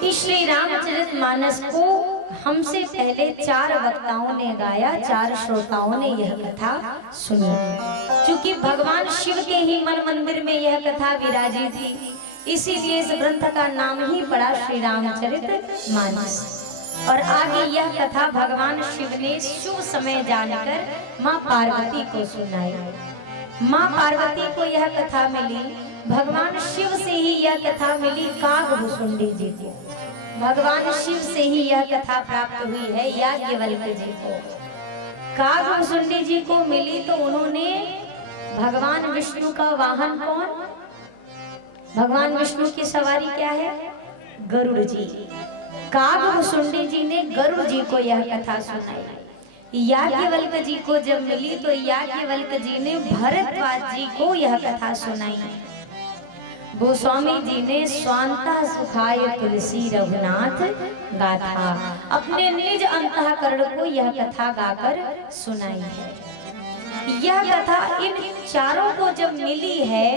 इस श्री रामचरितमानस को हमसे पहले 4 वक्ताओं ने गाया, 4 श्रोताओं ने यह कथा सुनी। क्योंकि भगवान शिव के ही मन मंदिर में यह कथा विराजी थी, इसीलिए इस ग्रंथ का नाम ही पड़ा श्री रामचरितमानस। और आगे यह कथा भगवान शिव ने शुभ समय जानकर माँ पार्वती को सुनाई। माँ पार्वती को यह कथा मिली, भगवान शिव से ही यह कथा मिली कागभुसुंडी जी को। भगवान शिव से ही यह कथा प्राप्त हुई है याज्ञवल्क्य जी को। कागभुसुंडी जी को मिली तो उन्होंने भगवान विष्णु का वाहन कौन? भगवान विष्णु की सवारी क्या है? गरुड़ जी। कागभुसुंडी जी ने गरुड़ जी को यह कथा सुनाई। याज्ञवल्क्य जी को जब मिली तो याज्ञवल्क्य जी ने भरद्वाज जी को यह कथा सुनाई। गोस्वामी जी ने स्वांता सुखाय तुलसी रघुनाथ गाथा, अपने निज अंतःकरण को यह कथा गाकर सुनाई है। यह कथा इन चारों को जब मिली है,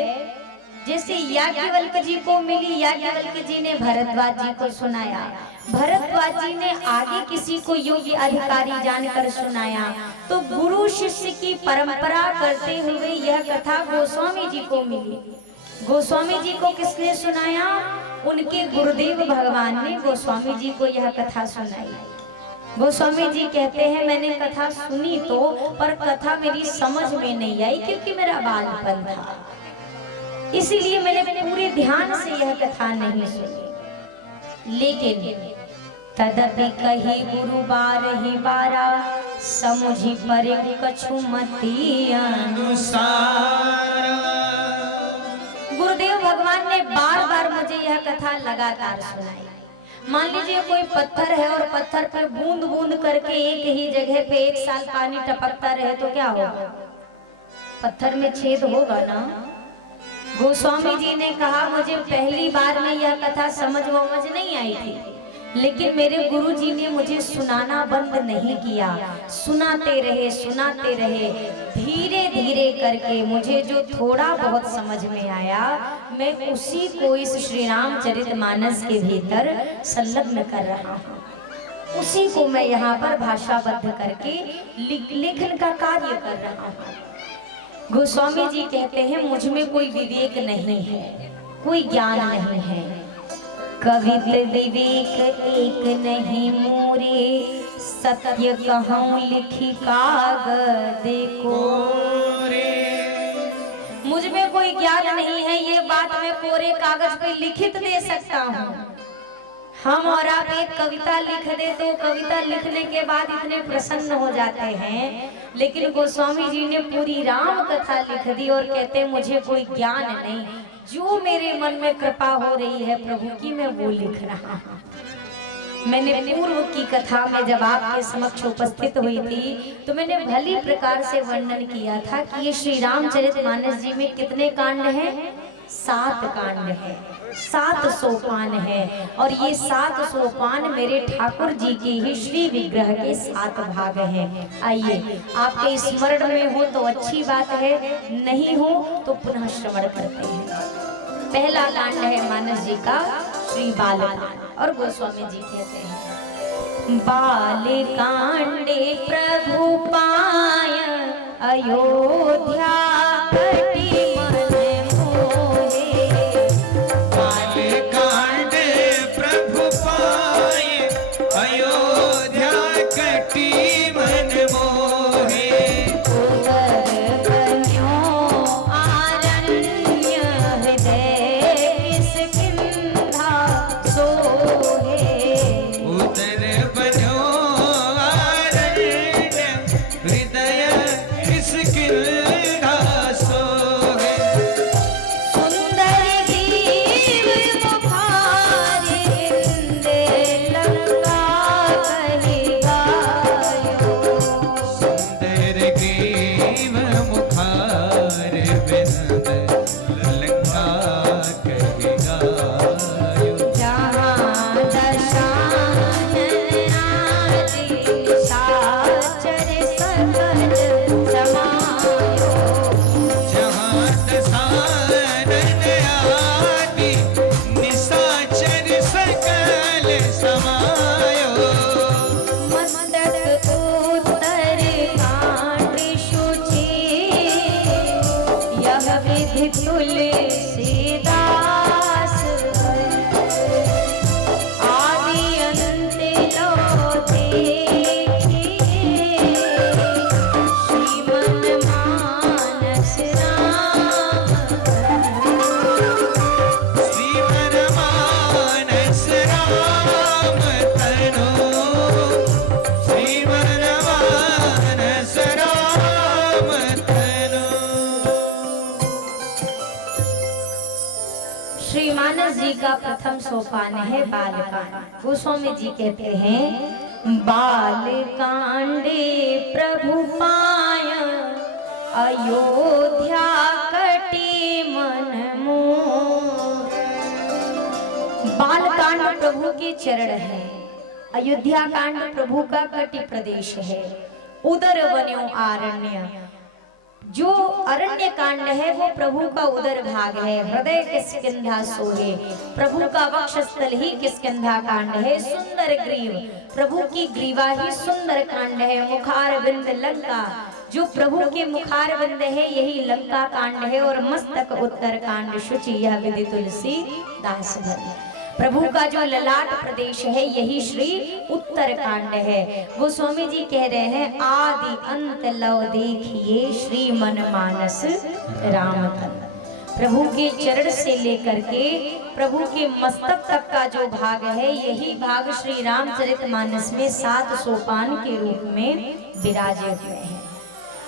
जैसे याज्ञवल्क्य जी को मिली, याज्ञवल्क्य जी ने भरद्वाज जी को सुनाया, भरद्वाज जी ने आगे किसी को योग्य अधिकारी जानकर सुनाया, तो गुरु शिष्य की परंपरा करते हुए यह कथा गोस्वामी जी को मिली। गोस्वामी जी को किसने सुनाया? उनके गुरुदेव भगवान ने गोस्वामी जी को यह कथा सुनाई। गोस्वामी जी कहते हैं, मैंने कथा सुनी तो, पर कथा मेरी समझ में नहीं आई क्योंकि मेरा बालपन था, इसीलिए मैंने पूरे ध्यान से यह कथा नहीं सुनी। लेकिन तदपि कही गुरु बारहि बारा समुझि पर कछु मति अनुसार। गुरुदेव भगवान ने बार बार मुझे यह कथा लगातार सुनाई। मान लीजिए कोई पत्थर है और पत्थर पर बूंद बूंद करके एक ही जगह पे 1 साल पानी टपकता रहे तो क्या होगा? पत्थर में छेद होगा ना। गोस्वामी जी ने कहा मुझे पहली बार में यह कथा समझ नहीं आई थी, लेकिन मेरे गुरु जी ने मुझे सुनाना बंद नहीं किया, सुनाते रहे। धीरे धीरे करके मुझे जो थोड़ा बहुत समझ में आया, मैं उसी को इस श्री रामचरितमानस के भीतर संलग्न कर रहा हूँ। उसी को मैं यहाँ पर भाषाबद्ध करके लेखन का कार्य कर रहा हूँ। गोस्वामी जी कहते हैं मुझ में कोई विवेक नहीं है, कोई ज्ञान नहीं है। कवित विवेक एक नहीं मोरे, सत्य कहूँ लिखी कागज कोरे। मुझ में कोई ज्ञान नहीं है, ये बात मैं कोरे कागज पे लिखित दे सकता हूँ। हम और आप एक कविता लिख दे तो कविता लिखने के बाद इतने प्रसन्न हो जाते हैं, लेकिन गोस्वामी जी ने पूरी राम कथा लिख दी और कहते मुझे कोई ज्ञान नहीं, जो मेरे मन में कृपा हो रही है प्रभु की मैं वो लिख रहा हूँ। मैंने पूर्व की कथा में जब आपके समक्ष उपस्थित हुई थी तो मैंने भली प्रकार से वर्णन किया था कि ये श्री रामचरितमानस जी में कितने कांड हैं? 7 कांड है, 7 सोपान है। और ये 7 सोपान मेरे ठाकुर जी के ही श्री विग्रह के 7 भाग हैं। आइए आपके स्मरण में हो तो अच्छी बात है, नहीं हो तो पुनः श्रवण करते हैं। पहला कांड है मानस जी का श्री बालकांड, और गोस्वामी जी कहते हैं बालकांडे प्रभु पाय अयोध्या कटी मन मोहे। बालकांडे प्रभु पाय अयोध्या कटी मन मोहे। उदर बन्यो आरण्य हृदय किष्किंधा सोहे। उदर बन्यो आरण्य हृदय किष्किंधा सोहे। सुंदर जीव मुखारे बिंदे लंका कहि गायो। सुंदर ग्रीव मुखार बिंद लंका कहि गायो। जहाँ दशानन आदि साचर सकल समायो। जहाँ दशानन आदि निशाचर सकल समायो। मस्तक उत्तर कांड शुचि, यह विधि तुलसीदास। आदि अंत लो देखिए, श्रीमन मानस राम। श्रीमन मानस राम तनु। श्रीमन मानस राम तनु। श्री मानस जी का प्रथम सोपान है बालकांड। गोस्वामी जी कहते हैं बालकांडे प्रभु पाय अयोध्या कटी मन मोह। बालकांड प्रभु के चरण है, अयोध्या कांड प्रभु का कटि प्रदेश है। उदर बन्यो आरण्य, जो अरण्य कांड है वो प्रभु का उदर भाग है। हृदय किष्किंधा सोहे, प्रभु का वक्षस्थल ही किष्किंधा कांड है। सुंदर ग्रीव, प्रभु की ग्रीवा ही सुंदर कांड है। मुखार बिंद लंका, जो प्रभु के मुखार बिंद है यही लंका कांड है। और मस्तक उत्तर कांड शुचि, यह विधि तुलसी दास भर। प्रभु का जो ललाट प्रदेश है यही श्री उत्तर कांड है। गोस्वामी जी कह रहे हैं आदि अंत लव देखिए श्री मन मानस राम तन। प्रभु के चरण से लेकर के प्रभु के मस्तक तक का जो भाग है, यही भाग श्री रामचरितमानस में 7 सोपान के रूप में विराजे हुए हैं।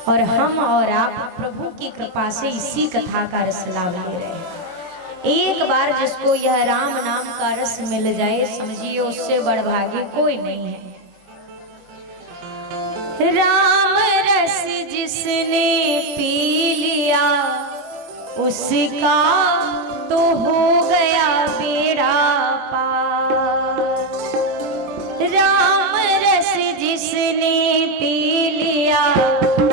और हम और आप प्रभु की कृपा से इसी कथा का रस लाभ ले रहे हैं। एक बार जिसको यह राम नाम का रस मिल जाए, समझिए उससे बड़भागी कोई नहीं है। राम रस जिसने पी लिया, उसका तो हो गया बेड़ा पार। राम रस जिसने पी लिया,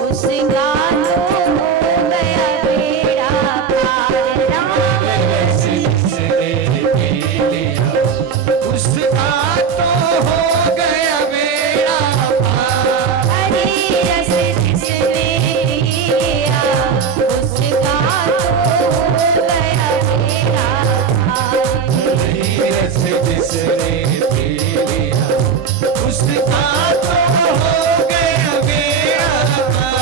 उसका तो हो गया बेड़ा पार। राम रस जिसने पी लिया, उसका तो हो गया बेड़ा पार। हरि रस जिसने पी लिया, उसका तो हो गया बेड़ा पार। हरि रस जिसने पी लिया, उसका तो हो गया बेड़ा पार।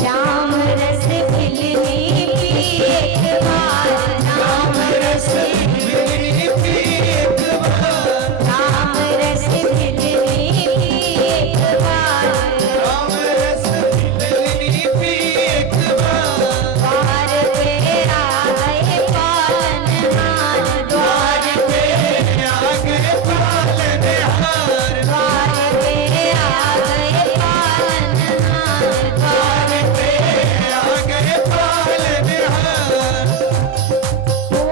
राम रस खिलने की एक बार, राम रस मेरी पी एक बार, राम रस खिलने की एक बार। राम रस मेरी पी एक बार। द्वार पे आ गए पालनहार, द्वार पे आ गए पालनहार, द्वार पे आ गए पालनहार, द्वार पे आ गए पालनहार। ओ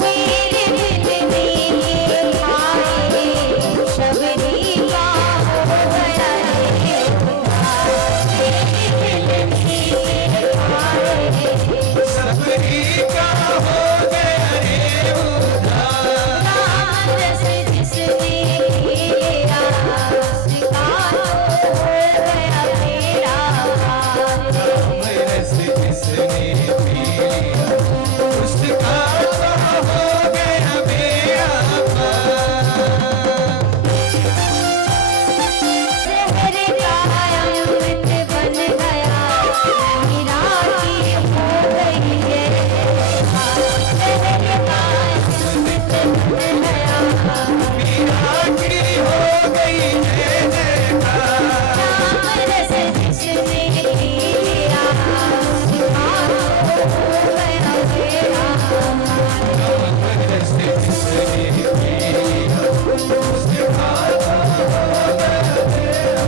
मेरे दिल में ये भाई, शबरी का हो गया रे उद्धार। मेरे दिल में ये भाई, सबरी का हो गया रे उद्धार। राम रस जिसने पी लिया, उसका तो हो गया बेड़ा पार। रस जिसने पी लिया, उसका तो हो गया बेड़ा पार। जहर का अमृत बन गया, मीरा की हो गई है। जहर का अमृत बन गया, मीरा की हो गई जय जयकार। राम रस जिसने पी लिया, उसका तो हो गया बेड़ा पार। रस जिसने पी लिया, उसका तो हो गया बेड़ा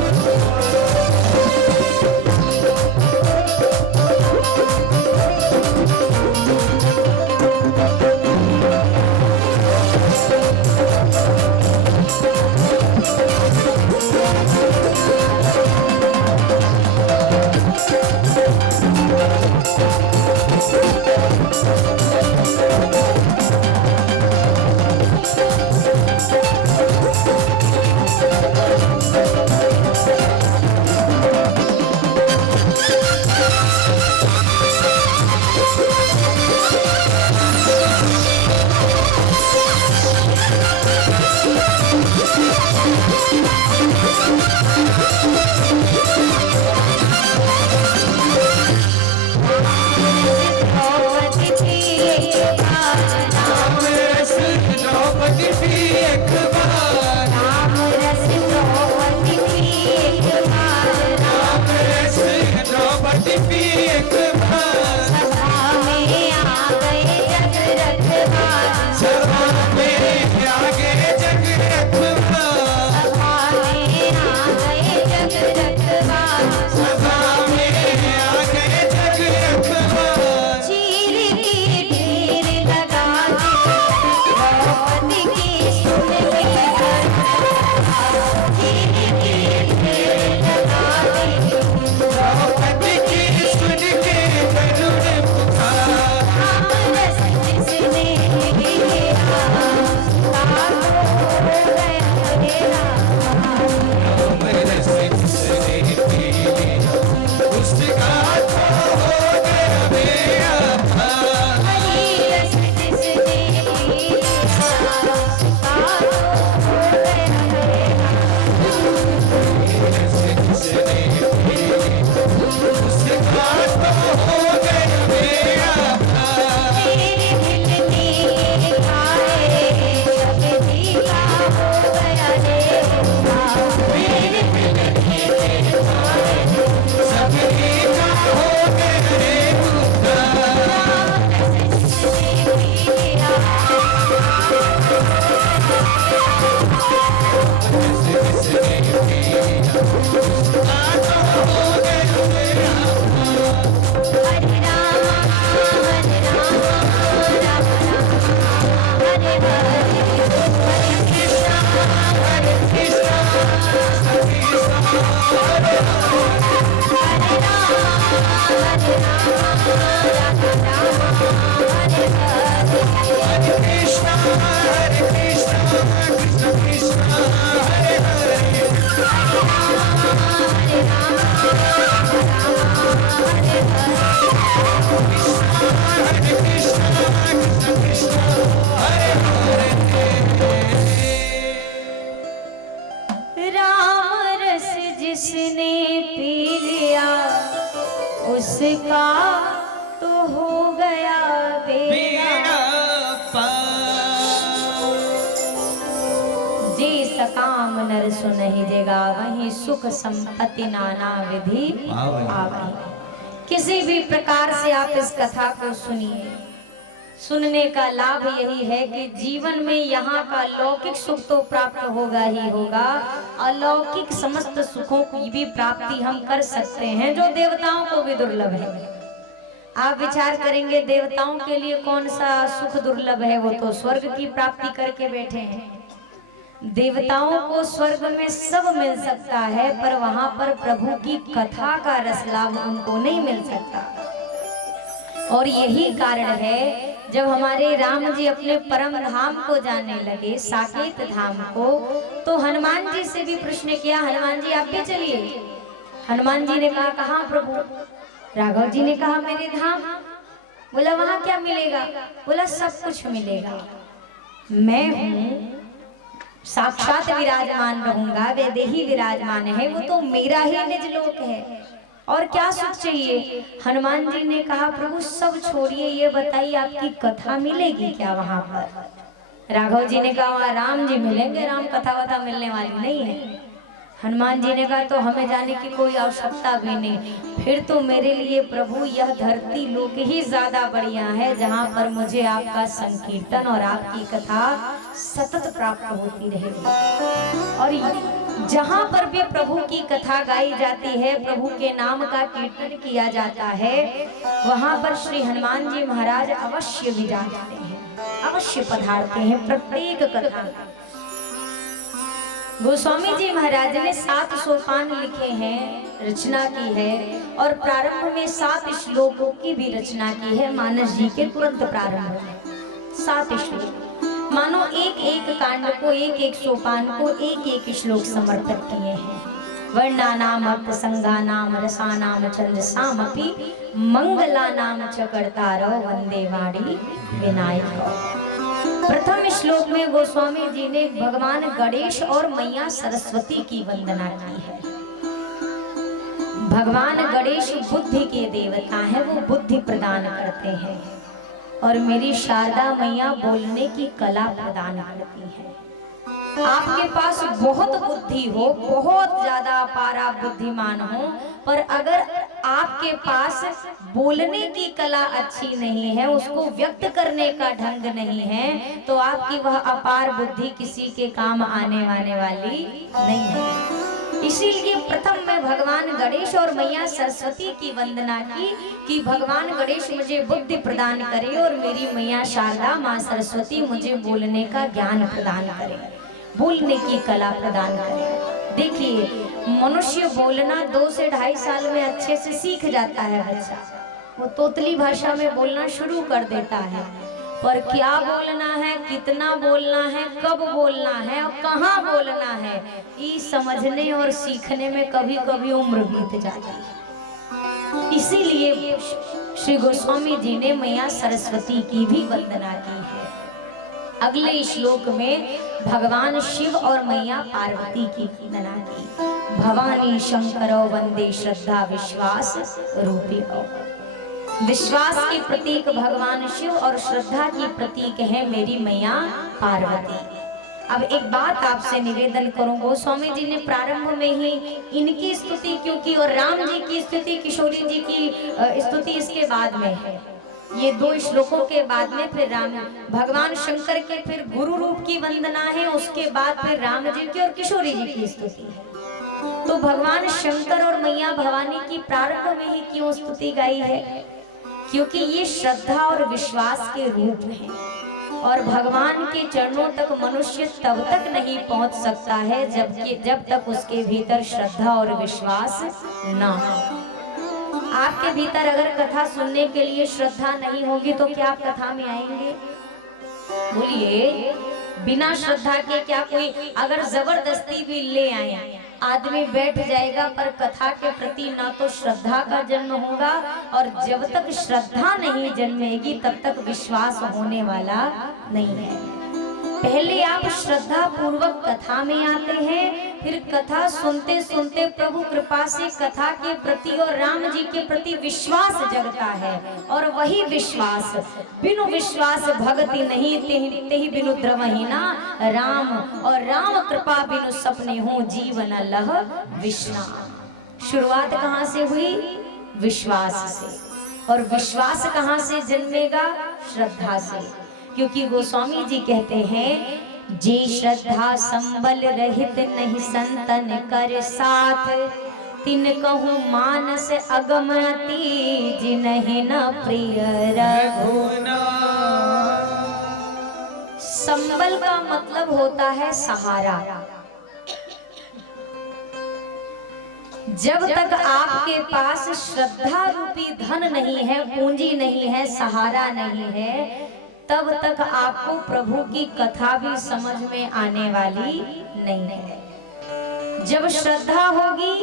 राम रस जिसने पी लिया उसका तो हो गया बेड़ा जी सकाम नर सुनहि जेगा वही सुख संपत्ति नाना विधि आवहि। किसी भी प्रकार से आप इस कथा को सुनिए, सुनने का लाभ यही है कि जीवन में यहाँ का लौकिक सुख तो प्राप्त होगा ही होगा, अलौकिक समस्त सुखों की भी प्राप्ति हम कर सकते हैं जो देवताओं को भी दुर्लभ है। आप विचार करेंगे देवताओं के लिए कौन सा सुख दुर्लभ है, वो तो स्वर्ग की प्राप्ति करके बैठे हैं। देवताओं को स्वर्ग में सब मिल सकता है पर वहां पर प्रभु की कथा का रस लाभ उनको नहीं मिल सकता। और यही कारण है जब हमारे राम जी अपने परम धाम को जाने लगे, साकेत धाम को, तो हनुमान जी से भी प्रश्न किया, हनुमान जी आप भी चलिए। हनुमान जी ने कहा कहाँ प्रभु? राघव जी ने कहा मेरे धाम। बोला वहां क्या मिलेगा? बोला सब कुछ मिलेगा, मैं हूँ साक्षात विराजमान रहूंगा, वैदेही विराजमान है, वो तो मेरा ही निज लोक है, और क्या सुख चाहिए? हनुमान जी ने कहा प्रभु सब छोड़िए, ये बताइए आपकी कथा मिलेगी क्या वहां पर? राघव जी ने कहा वहां राम जी मिलेंगे, राम कथा वथा मिलने वाली नहीं है। हनुमान जी ने कहा तो हमें जाने की कोई आवश्यकता भी नहीं, फिर तो मेरे लिए प्रभु यह धरती लोक ही ज्यादा बढ़िया है जहाँ पर मुझे आपका संकीर्तन और आपकी कथा सतत प्राप्त होती रहेगी। और जहाँ पर भी प्रभु की कथा गाई जाती है, प्रभु के नाम का कीर्तन किया जाता है, वहाँ पर श्री हनुमान जी महाराज अवश्य विराजते हैं, अवश्य पधारते हैं प्रत्येक कथा। गोस्वामी जी महाराज ने 7 सोपान लिखे हैं, रचना की है, और प्रारंभ में 7 श्लोकों की भी रचना की है। मानस जी के तुरंत प्रारंभ में 7 श्लोक, मानो एक एक कांड को, एक एक सोपान को एक एक श्लोक समर्पित किए हैं। वर्णानाम अर्थ संज्ञानाम रसानाम छंदसामपि मंगलानाम च कर्तारौ वंदे वाणी विनायक। प्रथम श्लोक में गोस्वामी जी ने भगवान गणेश और मैया सरस्वती की वंदना की है। भगवान गणेश बुद्धि के देवता हैं, वो बुद्धि प्रदान करते हैं, और मेरी शारदा मैया बोलने की कला प्रदान करती है। आपके पास बहुत बुद्धि हो, बहुत ज्यादा अपार आप बुद्धिमान हो, पर अगर आपके पास बोलने की कला अच्छी नहीं है, उसको व्यक्त करने का ढंग नहीं है, तो आपकी वह अपार बुद्धि किसी के काम आने वाली नहीं है। इसीलिए प्रथम में भगवान गणेश और मैया सरस्वती की वंदना की कि भगवान गणेश मुझे बुद्धि प्रदान करे और मेरी मैया शारदा माँ सरस्वती मुझे बोलने का ज्ञान प्रदान करे, बोलने की कला प्रदान करे। देखिए मनुष्य बोलना 2 से 2.5 साल में अच्छे से सीख जाता है बच्चा, वो तोतली भाषा में बोलना शुरू कर देता है, पर क्या बोलना है, कितना बोलना है, कब बोलना है और कहाँ बोलना है, ये समझने और सीखने में कभी कभी उम्र बीत जाती है। इसीलिए श्री गोस्वामी जी ने मैया सरस्वती की भी वंदना की है। अगले श्लोक में भगवान शिव और मैया पार्वती की वंदना की। भवानी शंकरो वंदे श्रद्धा विश्वास रूपिणो। विश्वास की प्रतीक भगवान शिव और श्रद्धा की प्रतीक है मेरी मैया पार्वती। अब एक बात आपसे निवेदन करूं, गोस्वामी जी ने प्रारंभ में ही इनकी स्तुति क्यों की और राम जी की स्तुति, किशोरी जी की स्तुति इसके बाद में है। ये 2 श्लोकों के बाद में फिर राम भगवान शंकर के फिर गुरु रूप की वंदना है, उसके बाद फिर राम जी की और किशोरी जी की स्तुति है। तो भगवान शंकर और मैया भवानी की प्रारंभ में ही क्यों स्तुति गाई है? क्योंकि ये श्रद्धा और विश्वास के रूप हैं, और भगवान के चरणों तक मनुष्य तब तक नहीं पहुंच सकता है जब तक उसके भीतर श्रद्धा और विश्वास ना हो। आपके भीतर अगर कथा सुनने के लिए श्रद्धा नहीं होगी तो क्या आप कथा में आएंगे? बोलिए, बिना श्रद्धा के क्या कोई अगर जबरदस्ती भी ले आए आदमी बैठ जाएगा, पर कथा के प्रति ना तो श्रद्धा का जन्म होगा, और जब तक श्रद्धा नहीं जन्मेगी तब तक विश्वास होने वाला नहीं है। पहले आप श्रद्धा पूर्वक कथा में आते हैं, फिर कथा सुनते सुनते प्रभु कृपा से कथा के प्रति और राम जी के प्रति विश्वास जगता है, और वही विश्वास बिनु विश्वास भक्ति नहीं तेहि बिनु द्रवहीना राम, और राम कृपा बिनु सपने हो जीवन लह विष्णा। शुरुआत कहाँ से हुई? विश्वास से। और विश्वास कहाँ से जन्मेगा? श्रद्धा से। क्योंकि गोस्वामी जी कहते हैं, जे श्रद्धा संबल रहित नहीं संतन कर साथ, तिन कहूँ मानस अगम अति जिन्हि न प्रिय रघुनाथ। संबल का मतलब होता है सहारा। जब तक आपके पास श्रद्धा रूपी धन नहीं है, पूंजी नहीं है, सहारा नहीं है, तब तक आपको प्रभु की कथा भी समझ में आने वाली नहीं है। जब श्रद्धा होगी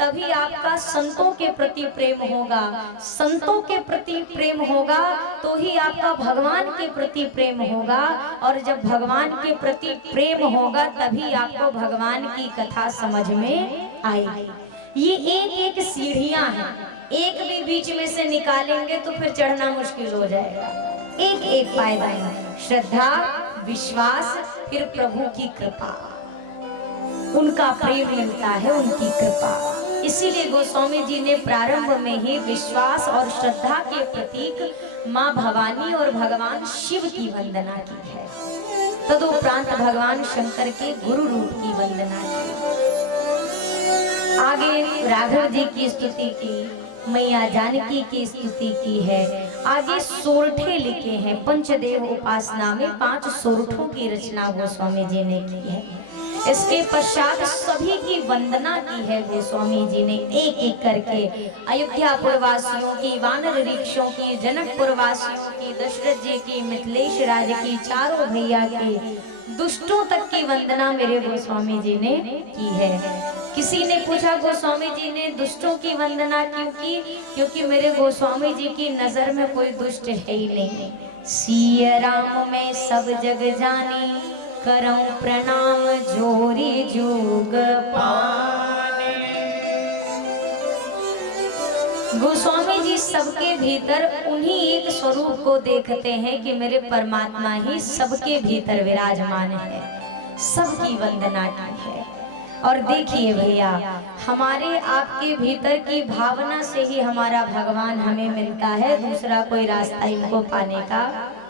तभी आपका संतों के प्रति प्रेम होगा, संतों के प्रति प्रेम होगा तो ही आपका भगवान के प्रति प्रेम होगा, और जब भगवान के प्रति प्रेम होगा तभी आपको भगवान की कथा समझ में आएगी। ये एक एक सीढ़ियां हैं, एक भी बीच में से निकालेंगे तो फिर चढ़ना मुश्किल हो जाएगा। एक एक पायदान, श्रद्धा, विश्वास, फिर प्रभु की कृपा, उनका प्रेम मिलता है, उनकी कृपा। इसीलिए गोस्वामी जी ने प्रारंभ में ही विश्वास और श्रद्धा के प्रतीक माँ भवानी और भगवान शिव की वंदना की है। तदुपरांत भगवान शंकर के गुरु रूप की वंदना की। आगे राघव जी की स्तुति की, मैया जानकी की स्तुति की है। आगे सोरठे लिखे हैं, पंचदेव उपासना में 5 सोरठों की रचना गोस्वामी जी ने की है। इसके पश्चात सभी की वंदना की है गोस्वामी जी ने, एक एक करके। अयोध्यापुर वासियों की, वानर ऋक्षों की, जनकपुर वासियों की, दशरथ जी की, मिथिलेश राज की, चारों भैया की, दुष्टों तक की वंदना मेरे गोस्वामी जी ने की है। किसी ने पूछा गोस्वामी जी ने दुष्टों की वंदना क्यों की? क्योंकि मेरे गोस्वामी जी की नजर में कोई दुष्ट है ही नहीं। सिया राम में सब जग जानी, करऊं प्रणाम जोरी जुग पाने। गोस्वामी जी सबके भीतर उन्हीं एक स्वरूप को देखते हैं कि मेरे परमात्मा ही सबके भीतर विराजमान है, सबकी वंदना की है। और देखिए भैया, हमारे आपके भीतर की भावना से ही हमारा भगवान हमें मिलता है, दूसरा कोई रास्ता इनको पाने का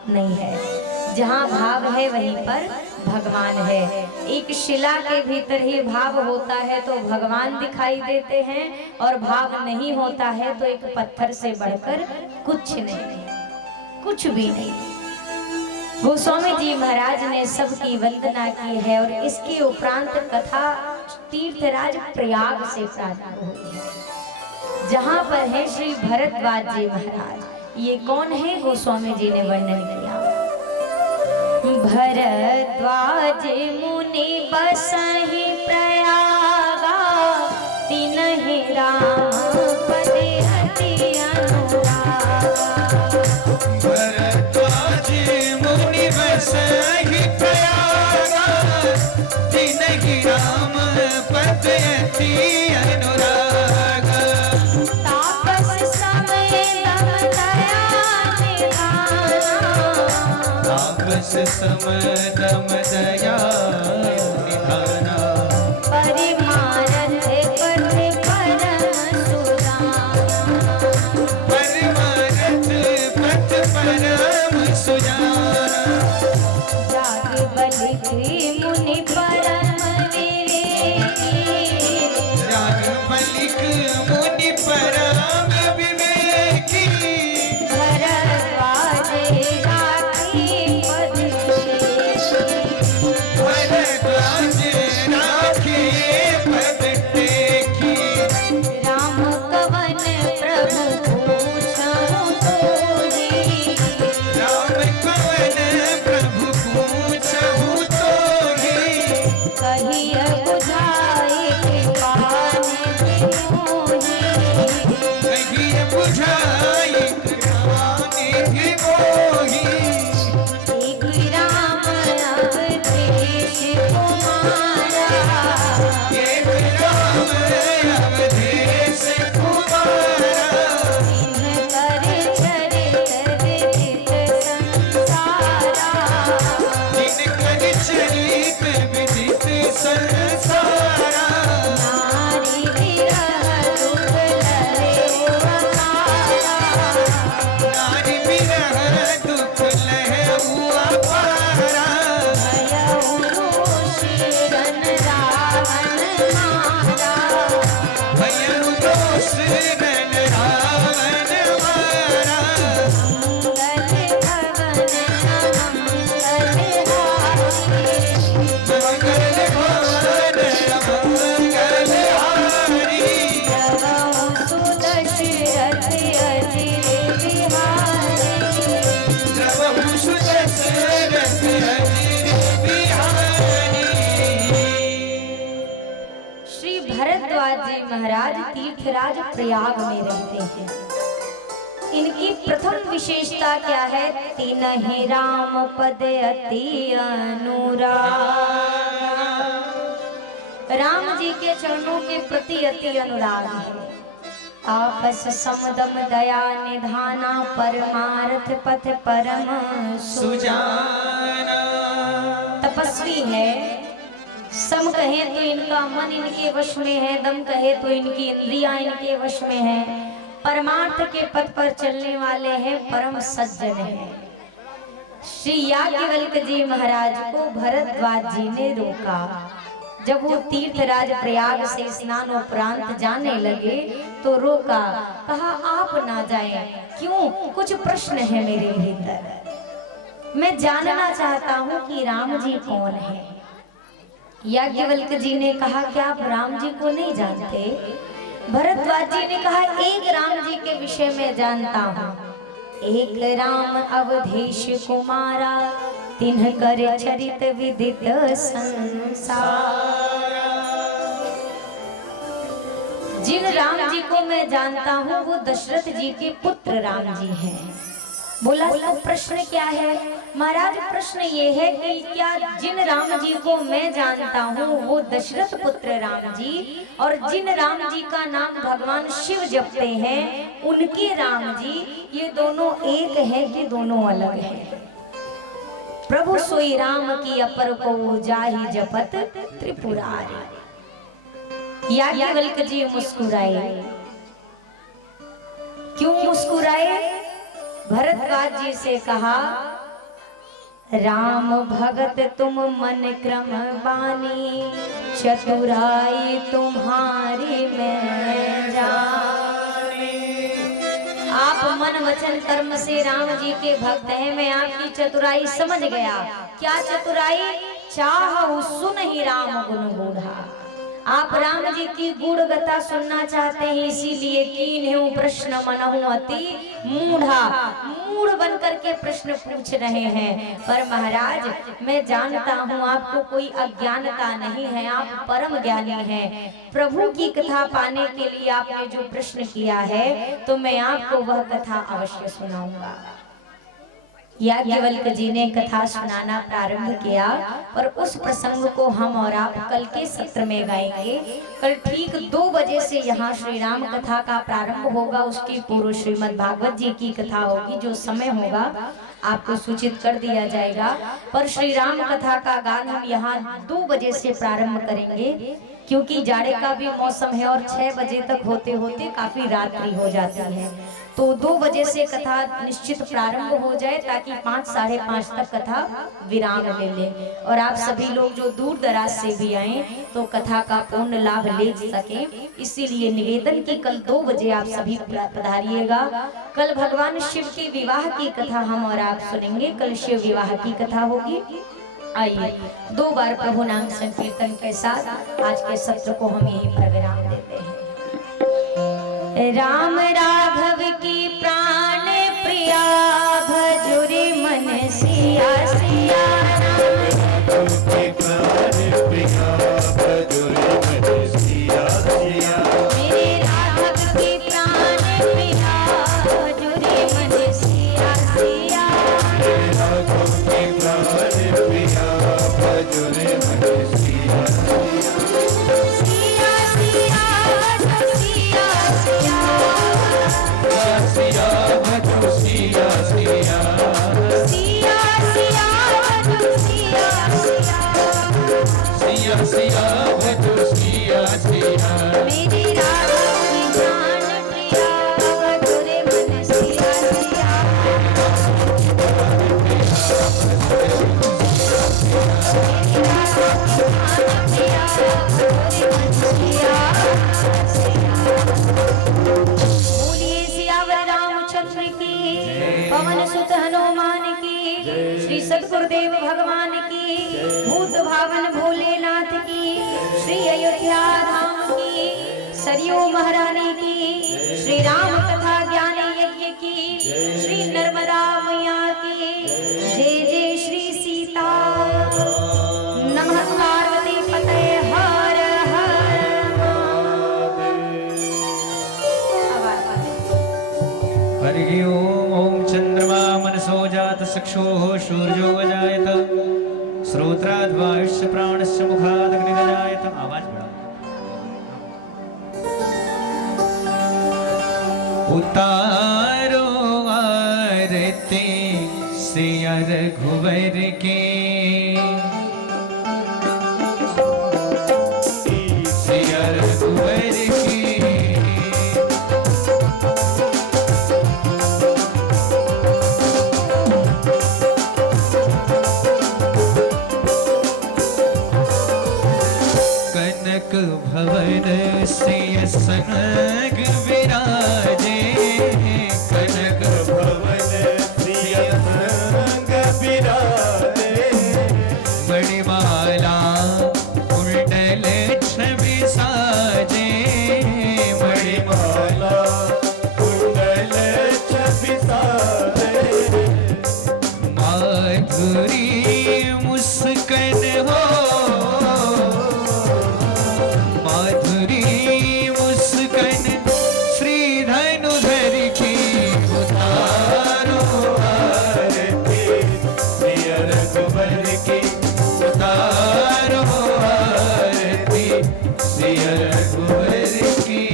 नहीं है। जहाँ भाव है वहीं पर भगवान है। एक शिला के भीतर ही भाव होता है तो भगवान दिखाई देते हैं, और भाव नहीं होता है तो एक पत्थर से बढ़कर कुछ नहीं, कुछ भी नहीं। गोस्वामी जी महाराज ने सबकी वंदना की है। और इसके उपरांत कथा तीर्थराज प्रयाग से प्रारंभ हुई है, जहाँ पर है श्री भरद्वाज जी महाराज। ये कौन है? गोस्वामी जी ने वर्णन किया। भरद्वाज मुनि बसहि प्रयागा, तिनहि राम पदे अति अनुरागा। भरद्वाज मुनि बसहि प्रयागा, तिनहि राम पद अति अनुरागा। तापस समय दम दया निधाना, तापस समय दम दया निधाना। परिमारथ पथ परम सुजाना, परिमारथ पथ परम सुजाना। जाग बलिक मुनि परम विवेकी, जाग बलिक मुनि परम विवेकी। भरद्वाज राखी पद टेकी, भरद्वाज राखी पद टेकी। राम कवन प्रभु तीर्थराज प्रयाग में रहते हैं। इनकी प्रथम विशेषता क्या है? तिनहि राम पद अति अनुराग। राम जी के चरणों के प्रति अति अनुराग है। आपस समदम दया निधाना परमार्थ पथ परम सुजाना। तपस्वी है। सम कहे तो इनका मन इनके वश में है, दम कहे तो इनकी इंद्रियां इनके वश में है। परमार्थ के पथ पर चलने वाले हैं, परम सज्जन हैं। श्री याज्ञवल्क्य जी महाराज को भरद्वाज जी ने रोका। जब वो तीर्थराज प्रयाग से स्नान उपरांत जाने लगे तो रोका, कहा आप ना जाएं। क्यों? कुछ प्रश्न है मेरे भीतर, मैं जानना चाहता हूँ कि राम जी कौन है। याज्ञवल्क्य जी ने कहा, क्या आप राम जी को नहीं जानते? भरद्वाज जी ने कहा, एक राम जी के विषय में जानता हूँ। एक राम अवधेश कुमारा, तिन्ह कर चरित विदित संसार। जिन राम जी को मैं जानता हूँ वो दशरथ जी के पुत्र राम जी हैं। बोला तो प्रश्न क्या है? महाराज प्रश्न ये है कि क्या जिन राम जी को मैं जानता हूँ वो दशरथ पुत्र राम जी, और जिन राम जी का नाम भगवान शिव जपते हैं उनके राम जी, ये दोनों एक है कि दोनों अलग हैं? प्रभु सोई राम की अपर को जाहि जपत त्रिपुरारी। याज्ञवल्क्य जी मुस्कुराए। क्यों मुस्कुराए? भरद्वाज जी से कहा, राम भगत तुम मन क्रम बानी, चतुराई तुम्हारी मैं जानी। आप मन वचन कर्म से राम जी के भक्त हैं, मैं आपकी चतुराई समझ गया। क्या चतुराई? चाहु सुन ही राम गुण बूढ़ा। आप राम जी की गुण गाथा सुनना चाहते हैं, इसीलिए कीन्हु प्रश्न मनहु अति मूढ़ा। मूढ़ बनकर के प्रश्न पूछ रहे हैं। पर महाराज मैं जानता हूँ आपको कोई अज्ञानता नहीं है, आप परम ज्ञानी हैं। प्रभु की कथा पाने के लिए आपने जो प्रश्न किया है तो मैं आपको वह कथा अवश्य सुनाऊंगा। याज्ञवल्क्य जी ने कथा सुनाना प्रारंभ किया, पर उस प्रसंग को हम और आप कल के सत्र में गाएंगे। कल ठीक 2 बजे से यहाँ श्री राम कथा का प्रारंभ होगा, उसकी पूर्व श्रीमद् भागवत जी की कथा होगी। जो समय होगा आपको सूचित कर दिया जाएगा। पर श्री राम कथा का गान हम यहाँ 2 बजे से प्रारंभ करेंगे, क्योंकि जाड़े का भी मौसम है और 6 बजे तक होते होते काफी रात्रि हो जाती है। तो 2 बजे से कथा निश्चित प्रारंभ हो जाए, ताकि 5 साढ़े 5 तक कथा विराम ले ले, और आप सभी लोग जो दूर दराज से भी आए तो कथा का पूर्ण लाभ ले सके। इसीलिए निवेदन की कल 2 बजे आप सभी पधारिएगा। कल भगवान शिव के विवाह की कथा हम और आप सुनेंगे। कल शिव विवाह की कथा होगी। आइए 2 बार प्रभु नाम संकीर्तन के साथ आज के सत्र को हम यहीं पर विराम देते हैं। राम राघव की प्राण प्रिया, भजुरी मन सिया सिया। राम प्राण प्रिया, भजुरी मन सिया सिया। मेरे राघव की प्राण प्रिया, भजुरी मन सिया सिया। मेरे राघव की प्राण प्रिया, भजुरी मन सिया सिया। मेरी राघव की प्राण प्रिया, भजुरे मन सिया सिया। मेरी राघव की प्राण प्रिया, भजुरे मन सिया सिया। बोलिए सियावर रामचंद्र की, पवन सुत हनुमान की, श्री सद्गुरुदेव भगवान की, भूत भावन भोलेनाथ की, श्री अयोध्या धाम की, सरयू महारानी की, श्री राम कथा ज्ञान यज्ञ की, श्री नर्मदा मैया की। जय जय श्री सीता। नमः पार्वती पते हर हर महादेव। चक्षुः सूर्यो अजायत श्रोत्राद्वायुश्च प्राणश्च मुखादग्निरजायत। आवाज बढ़ाओ। उतारो आरती सिया रघुवर के, सिया रघुवर के। कनक भवन सिय सनग विराजे, कनक भवन सिय सनग विराजे। मणिमाला कुंडल छवि साजे, मणिमाला कुंडल छवि साजे। माधुरी मुस्कान हो, माधुरी मुस्कान श्री धनुधर की। उतारो आरती सिया रघुवर की, उतारो आरती सिया रघुवर की।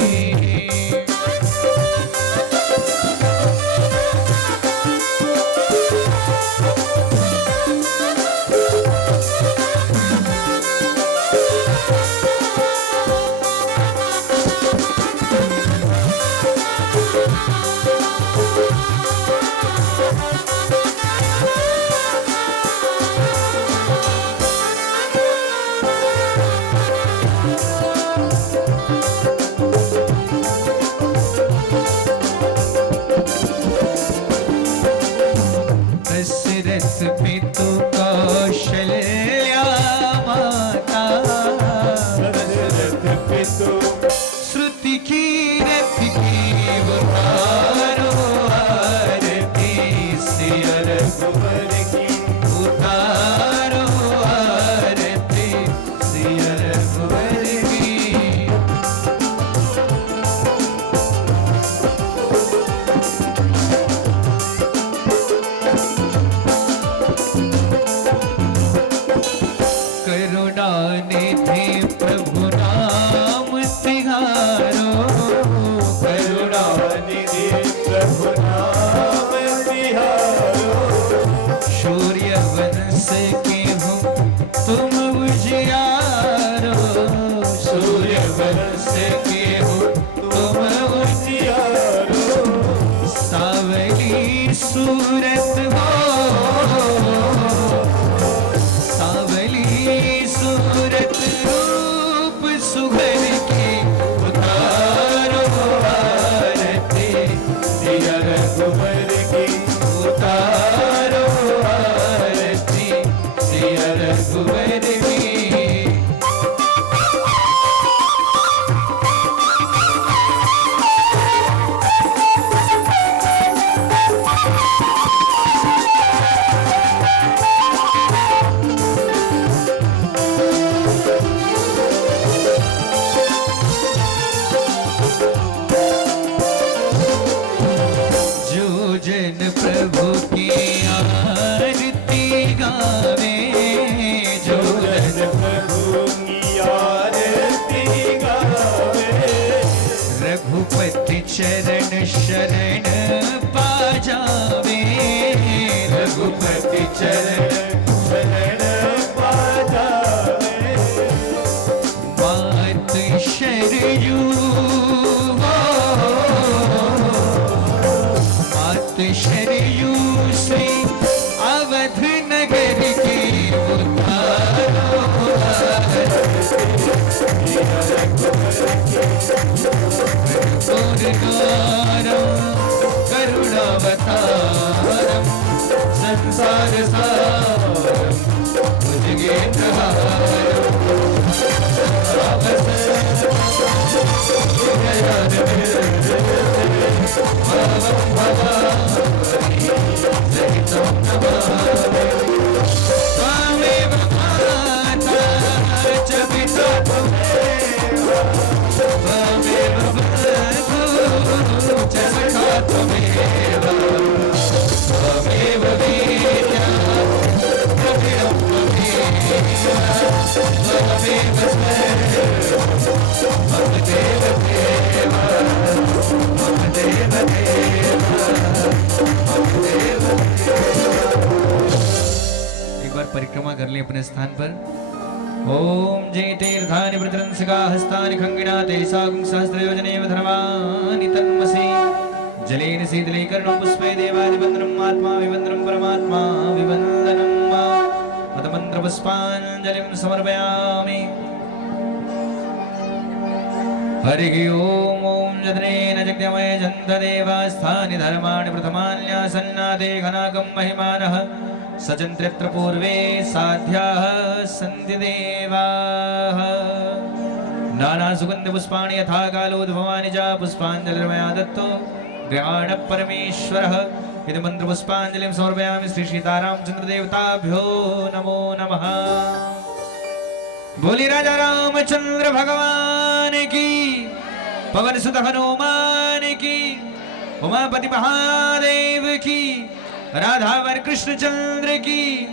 दशरथ पितु कौशल्या माता, दशरथ पितु श्रुति की रथ की। उतारो आरती सिया रघुवर की, उतारो आरती सिया रघुवर की। करुणानिधि प्रभु नाम तिहारो, करुणानिधि प्रभु नाम तिहारो। सूर्य वंश के हो तुम उजियारो, सूर्य वंश के हो तुम उजियारो। सावली सूरत हो, सावली सूरत रूप सुघर के। उतारो आरती सिया रघुवर की, उतारो आरती सिया रघुवर की। जो जन प्रभु की आरती गावे, जो जन प्रभु की आरती गावे। रघुपति चरण शरण पा जावे, रघुपति चरण शरण पा जावे। मात शरयू शरयू से अवध नगर की। उतारो करुणावतारम संसार सारम मुझे त्वमेव माता च पिता त्वमेव बन्धुः च सखा त्वमेव वीर परिक्रमा कर ले अपने स्थान पर। ओम जय तीर्थानि प्रतरंसिका हस्तानि खंगिणा तेसागुं सहस्रयोजनेव धर्मानि तन्मसि जलेन शीतलीकरणं पुष्पे देवादिवन्दनम् आत्मा विवन्दनं परमात्मा विवन्दनं मतमन्त्रपुष्पाञ्जलिं समर्पयामि। हरिः ओम ओम जद्रेन जगदमय जन्तदेवास्थानि धर्माणि प्रथमान्यासन्नादे घनाकं महिमानः सचन्त्रत्र पूर्वे साध्याः सन्ति देवाः। नानासुगन्धपुष्पाणि यथा कालोद्भवानि च पुष्पाञ्जलिर्मया दत्तो गृहाण परमेश्वरः। इति मन्त्रपुष्पाञ्जलिं समर्पयामि श्री सीतारामचन्द्रदेवताभ्यो नमो नमः। बोली राजा रामचंद्र भगवान की, पवन सुत हनुमान की, उमापति महादेव की, राधावर कृष्ण चंद्र की,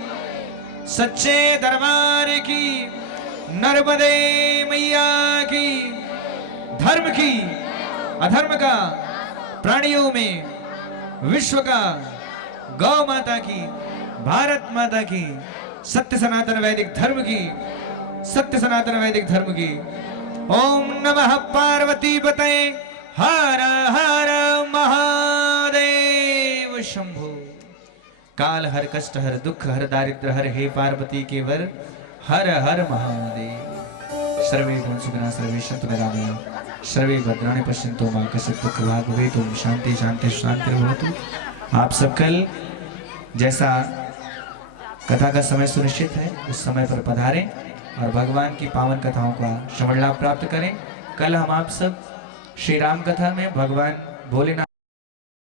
सच्चे दरबार की, नर्मदे मैया की, धर्म की, अधर्म का, प्राणियों में, विश्व का, गौ माता की, भारत माता की, सत्य सनातन वैदिक धर्म की, सत्य सनातन वैदिक धर्म की। ओम नमः पार्वती पते हर हर महादेव शंभो। काल हर कष्ट हर दुख हर दारिद्र हर हे पार्वती के वर हर हर महादेव। सर्वे भवन्तु सुखिनः सर्वे सन्तु निरामयाः सर्वे भद्राणि पश्यन्तु मा कश्चित् दुःखभाग् भवेत्। ओम शांति शांति शांतिर्भवतु। आप सब कल जैसा कथा का समय सुनिश्चित है उस समय पर पधारें और भगवान की पावन कथाओं का श्रवण लाभ प्राप्त करें। कल हम आप सब श्री राम कथा में भगवान भोलेनाथ